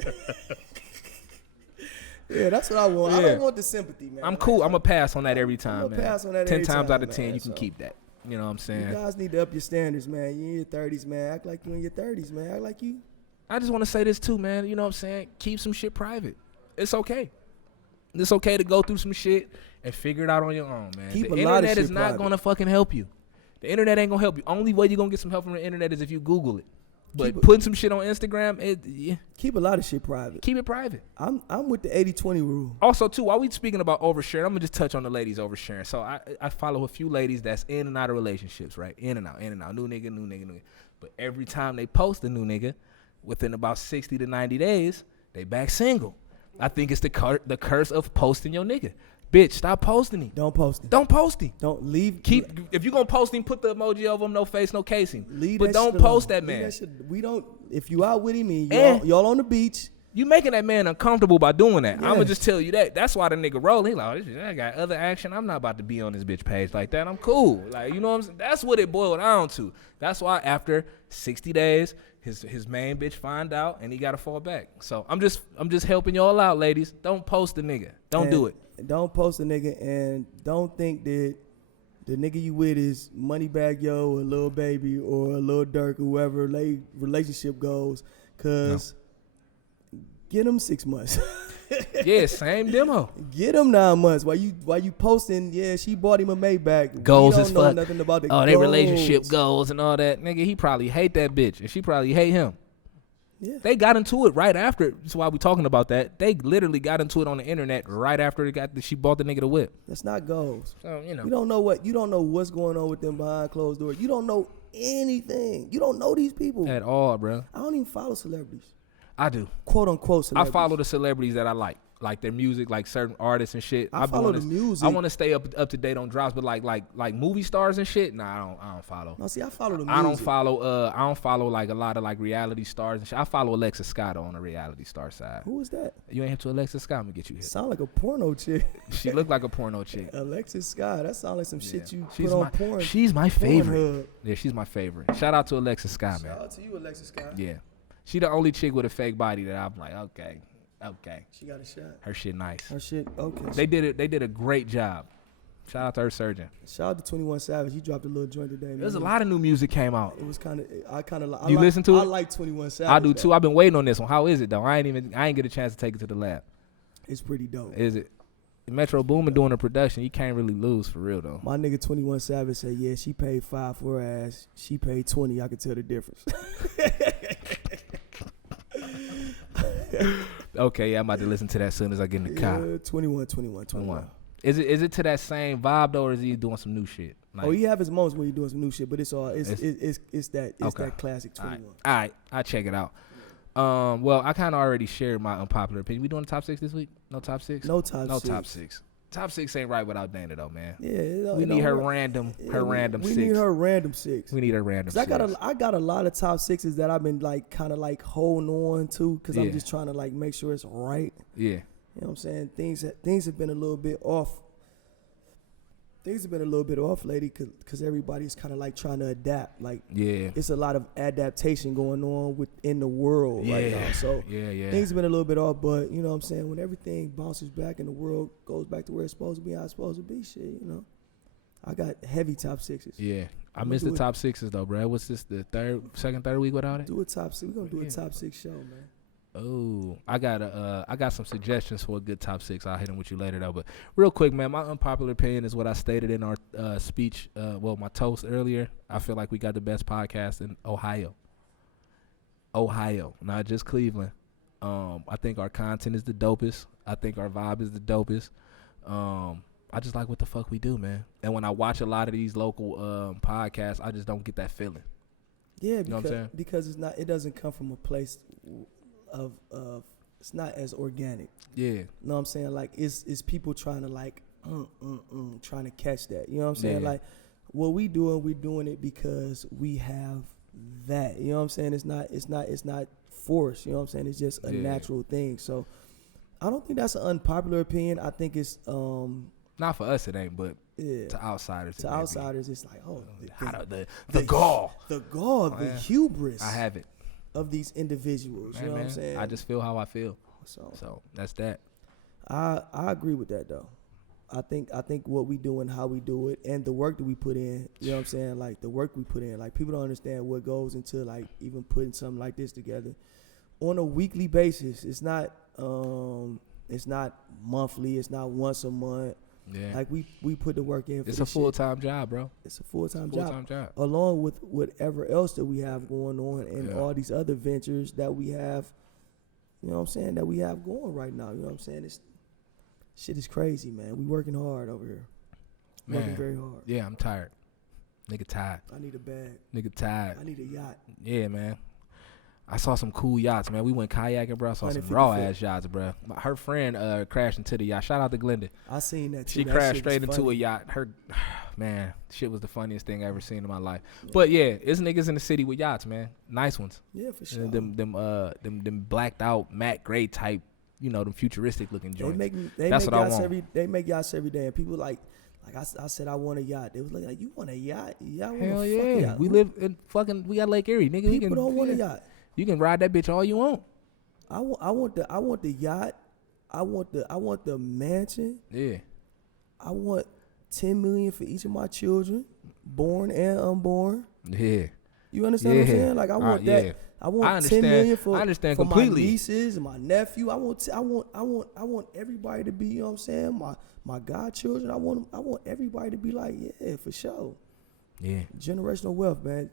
Yeah, that's what I want. I don't want the sympathy, man. I'm cool. I'm going to pass on that every time, man. Pass on that 10 every times time, out of 10, man. you can keep that. You know what I'm saying? You guys need to up your standards, man. You in your 30s, man. Act like you in your 30s, man. Act like you. I just want to say this too, man. You know what I'm saying? Keep some shit private. It's okay. It's okay to go through some shit and figure it out on your own, man. Keep the a lot of internet shit is not private. going to fucking help you. The internet ain't going to help you. Only way you're going to get some help from the internet is if you Google it. But putting some shit on Instagram, Keep a lot of shit private. Keep it private. I'm with the 80-20 rule. Also, too, while we speaking about oversharing, I'm going to just touch on the ladies oversharing. So I follow a few ladies that's in and out of relationships, right? In and out. New nigga. But every time they post a new nigga, within about 60 to 90 days, they back single. I think it's the curse of posting your nigga. Bitch, stop posting him. Don't post him. Don't post him. Don't leave. If you gonna post him, put the emoji of him, no face, no casing. But That don't shit post alone. that man. We don't. If you out with him and y'all on the beach, You making that man uncomfortable by doing that. Yeah. I'm gonna just tell you that. That's why the nigga rolling. He like, I got other action. I'm not about to be on this bitch page like that. I'm cool. Like, you know what I'm saying? That's what it boiled down to. That's why after 60 days, his main bitch find out and he gotta fall back. So I'm just helping y'all out, ladies. Don't post the nigga. Don't do it. Don't post a nigga, and don't think that the nigga you with is Moneybag Yo or Lil Baby or Lil Durk, whoever relationship goes, cause get them 6 months. Yeah, same demo. Get him 9 months. While you posting, yeah, she bought him a Maybach. Goals we as don't know fuck. nothing about the They goals. relationship goals and all that. Nigga, he probably hate that bitch, and she probably hate him. Yeah. They got into it right after. That's why we talking about that. They literally got into it on the internet right after she bought the nigga the whip. That's not goals. So, you know. You don't know what's going on with them behind closed doors. You don't know anything. You don't know these people At all, bro. I don't even follow celebrities. I do. Quote unquote celebrities. I follow the celebrities that I like their music, like certain artists and shit. I follow the music. I want to stay up to date on drops, but like movie stars and shit. Nah, I don't follow. No, see, I follow the music. I don't follow like a lot of like reality stars and shit. I follow Alexa Scott on the reality star side. Who is that? You ain't hip to Alexa Scott? I'm gonna get you hit. Sound like a porno chick. She look like a porno chick. Alexis Scott. That sound like some shit you She's put on porn. She's my favorite. Pornhub. Yeah, she's my favorite. Shout out to Alexa Scott, man. Shout out to you, Alexis Scott. Yeah, she the only chick with a fake body that I'm like, okay. She got a shot. Her shit nice. Her shit, okay. They did a great job. Shout out to her surgeon. Shout out to 21 Savage. He dropped a little joint today, man. There's a lot of new music came out. It was kind of. You listen to it? I like 21 Savage. I do too. I've been waiting on this one. How is it though? I ain't get a chance to take it to the lab. It's pretty dope. Is it? Metro Boomin doing the production. You can't really lose for real though. My nigga 21 Savage said, yeah, she paid 5 for her ass. She paid 20. I could tell the difference. Okay, yeah, I'm about to listen to that as soon as I get in the car. 21. Is it to that same vibe though, or is he doing some new shit? Like, He have his moments when he doing some new shit, but it's that classic 21. All right, I'll check it out. Well, I kind of already shared my unpopular opinion. We doing the top 6 this week? No top 6? No top No 6. top 6. Top 6 ain't right without Dana though, man. Yeah, We need her random 6. We need her random 6. We need her random 6. I got a lot of top 6s that I've been like kind of like holding on to because Yeah. I'm just trying to like make sure it's right. Yeah. You know what I'm saying? Things have been a little bit off. Things have been a little bit off lately because everybody's kind of like trying to adapt. Like, it's a lot of adaptation going on within the world right now. So things have been a little bit off, but you know what I'm saying? When everything bounces back and the world goes back to where it's supposed to be, how it's supposed to be, shit, you know. I got heavy top sixes. Yeah. I missed the top sixes though, bro. What's this, the third week without it? Do a top six. We're going to do a top six show, man. Oh, I got some suggestions for a good top six. I'll hit them with you later though. But real quick, man, my unpopular opinion is what I stated in our speech. My toast earlier. I feel like we got the best podcast in Ohio, not just Cleveland. I think our content is the dopest. I think our vibe is the dopest. I just like what the fuck we do, man. And when I watch a lot of these local podcasts, I just don't get that feeling. Yeah, you know what I'm saying? Because it doesn't come from a place of it's not as organic. Yeah. You know what I'm saying? Like it's people trying to like trying to catch that. You know what I'm saying? Yeah. Like what we're doing it because we have that. You know what I'm saying? It's not forced. You know what I'm saying? It's just a natural thing. So I don't think that's an unpopular opinion. I think it's not for us it ain't, but to outsiders. To outsiders it's like, oh, the gall. The gall, the hubris. I have it. Of these individuals, you know what I'm saying? I just feel how I feel. So that's that. I agree with that though. I think what we do and how we do it and the work that we put in, you know what I'm saying? Like the work we put in, like people don't understand what goes into like even putting something like this together on a weekly basis. It's not monthly, it's not once a month. Yeah. Like we put the work in for it's a full-time job, bro. It's a full-time job. Along with whatever else that we have going on and all these other ventures that we have, you know what I'm saying, that we have going right now. You know what I'm saying? Shit is crazy, man. We working hard over here. Working very hard. Yeah, I'm tired. Nigga tired. I need a bag. Nigga tired. I need a yacht. Yeah, man. I saw some cool yachts, man. We went kayaking, bro. I saw some raw-ass yachts, bro. Her friend crashed into the yacht. Shout out to Glenda. I seen that, too. She crashed straight into a yacht. Man, shit was the funniest thing I ever seen in my life. Yeah. But, yeah, it's niggas in the city with yachts, man. Nice ones. Yeah, for sure. And them blacked-out matte gray type, you know, them futuristic-looking joints. That's what I want. They make yachts every day. And people like I said, I want a yacht. They was like, you want a yacht? Yeah, I want Hell a yeah. fucking yacht. We live in we got Lake Erie, nigga. People don't want a yacht. You can ride that bitch all you want. I want the yacht. I want the mansion. Yeah. I want $10 million for each of my children, born and unborn. Yeah. You understand what I'm saying? Like I want that. Yeah. I want $10 million for completely. My nieces and my nephew. I want everybody to be. You know what I'm saying? My godchildren. I want everybody to be like, yeah, for sure. Yeah. Generational wealth, man.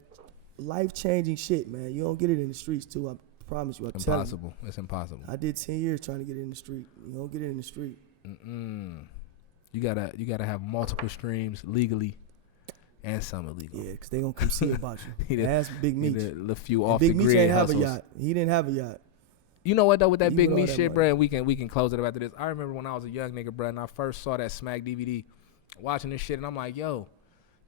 Life-changing shit, man. You don't get it in the streets, too. I promise you. Impossible. It's impossible. I did 10 years trying to get it in the street. You don't get it in the street. You gotta have multiple streams legally and some illegal. Yeah, because they gonna come see about you. Ask Big Meech. The few off the grid. Big Meech ain't have a yacht. He didn't have a yacht. You know what though, with that Big Meech shit, bro, and we can close it up after this. I remember when I was a young nigga, bro, and I first saw that Smack DVD, watching this shit, and I'm like, yo,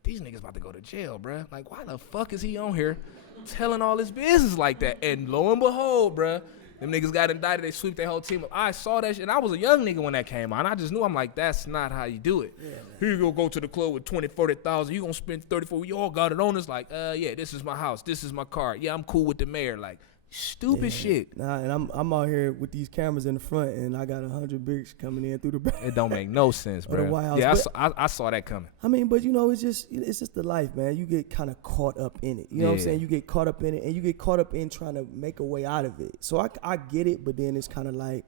these niggas about to go to jail, bruh. Like, why the fuck is he on here telling all his business like that? And lo and behold, bruh, them niggas got indicted. They sweep their whole team up. I saw that shit, and I was a young nigga when that came out. And I just knew, I'm like, that's not how you do it. Yeah, here you go to the club with 20, 40,000. You gonna spend 34. We all got it on us. Like, yeah, this is my house. This is my car. Yeah, I'm cool with the mayor. Like, stupid shit. Nah, and I'm out here with these cameras in the front, and I got 100 bricks coming in through the back. It don't make no sense, bro. Yeah, I saw that coming. I mean, but you know, it's just the life, man. You get kind of caught up in it. You know what I'm saying? You get caught up in it, and you get caught up in trying to make a way out of it. So I get it, but then it's kind of like,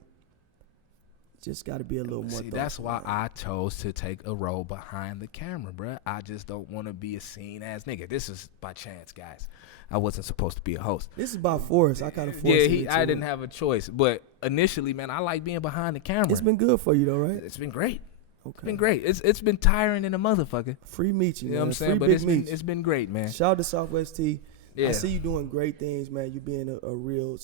just got to be a little more. See, that's why I chose to take a role behind the camera, bro. I just don't want to be a seen as nigga. This is by chance, guys. I wasn't supposed to be a host. This is by force. I kind of forced it. Yeah, I didn't have a choice. But initially, man, I like being behind the camera. It's been good for you, though, right? It's been great. Okay. It's been great. It's been tiring in a motherfucker. Free meeting, you know what I'm saying? But it's been great, man. Shout out to Southwest T. Yeah. I see you doing great things, man. You being a real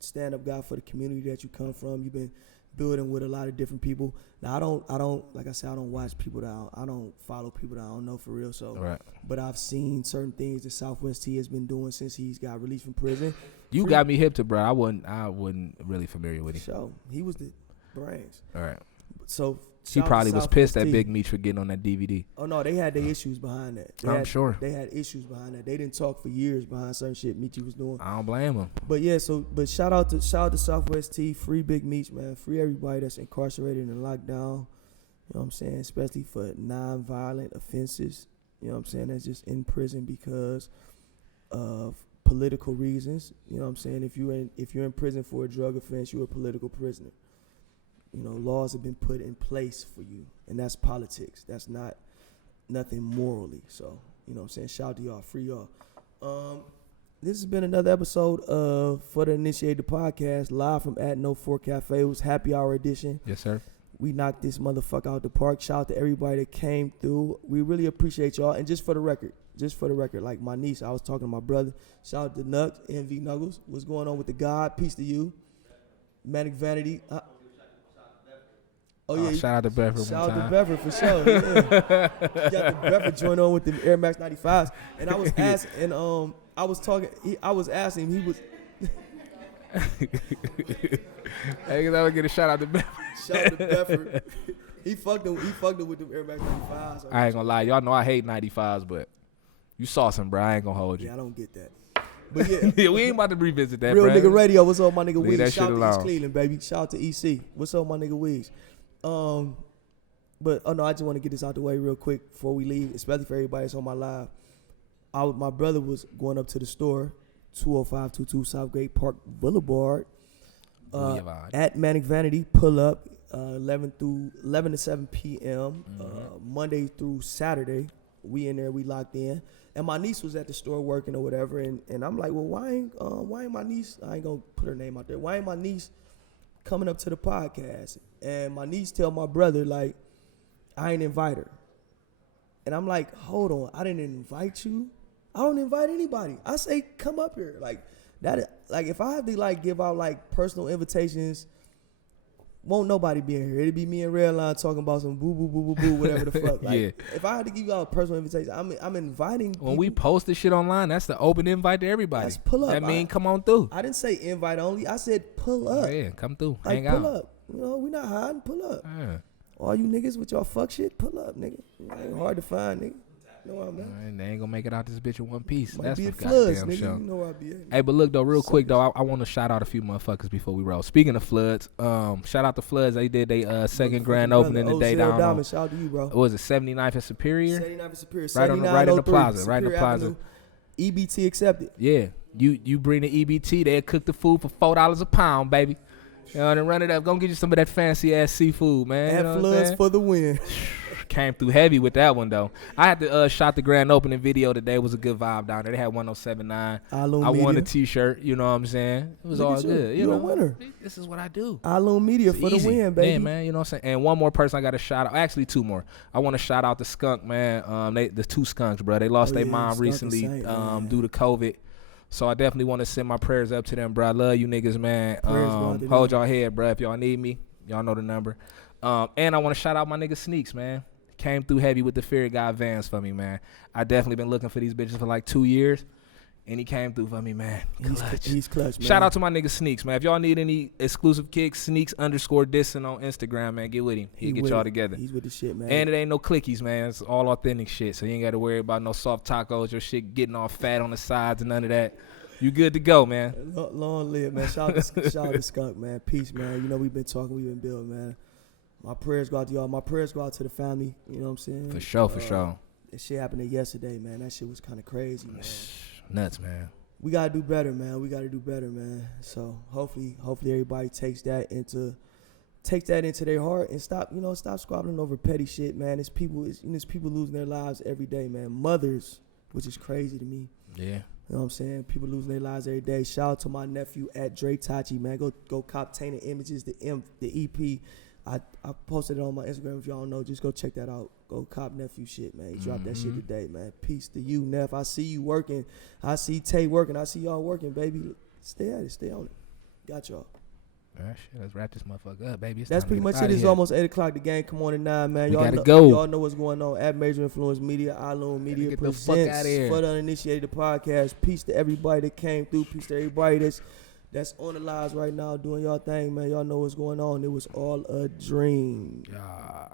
stand-up guy for the community that you come from. You've been building with a lot of different people. Now I don't like I said, I don't watch people that I don't follow people that I don't know for real. So, right. But I've seen certain things that Southwest T has been doing since he's got released from prison. You got me hip to, bro. I wasn't really familiar with him. So he was the brains. All right. So He shout out probably to was Southwest pissed at T. Big Meech for getting on that DVD. Oh no, they had their issues behind that. I'm sure. They had issues behind that. They didn't talk for years behind certain shit Meechy was doing. I don't blame him. But yeah, but shout out to Southwest T, free Big Meech, man. Free everybody that's incarcerated and locked down. You know what I'm saying? Especially for non-violent offenses. You know what I'm saying? That's just in prison because of political reasons. You know what I'm saying? If you're in prison for a drug offense, you're a political prisoner. You know, laws have been put in place for you, and that's politics. That's not nothing morally. So, you know what I'm saying? Shout out to y'all, free y'all. This has been another episode of For the Initiated podcast, live from at No 4 Cafe. It was happy hour edition. Yes, sir. We knocked this motherfucker out the park. Shout out to everybody that came through. We really appreciate y'all. And just for the record, like my niece, I was talking to my brother. Shout out to Nugs, NV Nuggles. What's going on with the God? Peace to you. Manic Vanity. Oh yeah, shout out to Bedford. Shout out to Bedford for sure. Yeah. You got the Bedford joint on with the Air Max 95s, and I was asking, and I was asking him. He was. Hey, I would get a shout out to Bedford. Shout out to Bedford. He fucked him with the Air Max 95s. I ain't gonna lie, y'all know I hate 95s, but you saw some, bro. I ain't gonna hold you. Yeah, I don't get that. But yeah, yeah, we ain't about to revisit that, Real bro. Nigga Radio. What's up, my nigga Leave that Weeds? Shout shit out to East alone. Cleveland, baby. Shout out to EC. What's up, my nigga Weeds? But oh no, I just want to get this out the way real quick before we leave, especially for everybody that's on my live. My brother was going up to the store, 20522 South Great Park Boulevard, at Manic Vanity. Pull up 11 to 7 p.m. Monday through Saturday. We in there, we locked in. And my niece was at the store working or whatever, and I'm like, well, why ain't my niece? I ain't gonna put her name out there. Why ain't my niece coming up to the podcast? And my niece tell my brother, like, I ain't invite her. And I'm like, hold on, I didn't invite you. I don't invite anybody. I say, come up here. Like that. Like if I have to like give out like personal invitations, won't nobody be in here. It'll be me and Redline talking about some boo boo boo boo boo whatever the fuck. Like, yeah. If I had to give you out a personal invitation, I'm inviting. When we post this shit online, that's the open invite to everybody. That's pull up. That mean come on through. I didn't say invite only. I said pull up. Yeah, come through. Like hang pull out. up. You know, we not hiding. Pull up. Yeah. All you niggas with y'all fuck shit, pull up, nigga. It ain't hard to find, nigga. You know what I'm at? They ain't gonna make it out this bitch in one piece. Might That's be for at Floods, goddamn nigga. sure. You know where I be at. Hey, but look though, real quick though, I want to shout out a few motherfuckers before we roll. Speaking of Floods, shout out to Floods. They did their second grand opening today down on. Shout out to you, bro. What was it, 79th and Superior? 79th and Superior. Right in the plaza. Right in the plaza. Avenue, EBT accepted. Yeah, you bring the EBT, they'll cook the food for $4 a pound, baby. You know, and run it up. Go get you some of that fancy ass seafood, man. And Floods for the win. Came through heavy with that one though. I had to shot the grand opening video today. It was a good vibe down there. They had 1079. Iloom I won Media. a t-shirt. You know what I'm saying? It was Look all at you. good. You know, a winner. This is what I do. Iloom Media It's for easy. the win, baby. Yeah, man. You know what I'm saying? And one more person I got to shout out. Actually, two more. I want to shout out the Skunk, man. The two Skunks, bro. They lost their mom Skunk recently and Saint, due to COVID. So I definitely want to send my prayers up to them, bro. I love you niggas, man. Prayers Hold y'all head, bro. If y'all need me, y'all know the number. And I want to shout out my nigga Sneaks, man. Came through heavy with the Fairy Guy Vans for me, man. I definitely been looking for these bitches for like 2 years. And he came through for me, man. He's clutch, man. Shout out to my nigga Sneaks, man. If y'all need any exclusive kicks, Sneaks_dissing on Instagram, man. Get with him. He'll get y'all together. He's with the shit, man. And it ain't no clickies, man. It's all authentic shit. So you ain't got to worry about no soft tacos, your shit getting all fat on the sides and none of that. You good to go, man. Long live, man. Shout out to Skunk, man. Peace, man. You know, we've been talking, we've been building, man. My prayers go out to y'all. My prayers go out to the family. You know what I'm saying? For sure, for sure. That shit happened yesterday, man. That shit was kind of crazy, man. Nuts, man. We gotta do better, man. We gotta do better, man. So hopefully everybody takes that into their heart and stop squabbling over petty shit, man. It's people losing their lives every day, man. Mothers, which is crazy to me. Yeah. You know what I'm saying? People losing their lives every day. Shout out to my nephew at Dre Tachi, man. Go cop Tainted Images, the EP. I posted it on my Instagram. If y'all don't know, just go check that out. Go cop nephew shit, man. He dropped that shit today, man. Peace to you, Neff. I see you working. I see Tay working. I see y'all working, baby. Stay at it. Stay on it. Got y'all. All right, shit, let's wrap this motherfucker up, baby. That's pretty much it. It's almost 8 o'clock. The game come on at 9, man. We Y'all gotta know, go. Y'all know what's going on at Major Influence Media. Iloom Media get the presents fuck outta here. For the Uninitiated podcast. Peace to everybody that came through. Peace to everybody that's on the lives right now doing y'all thing, man. Y'all know what's going on. It was all a dream. Yeah.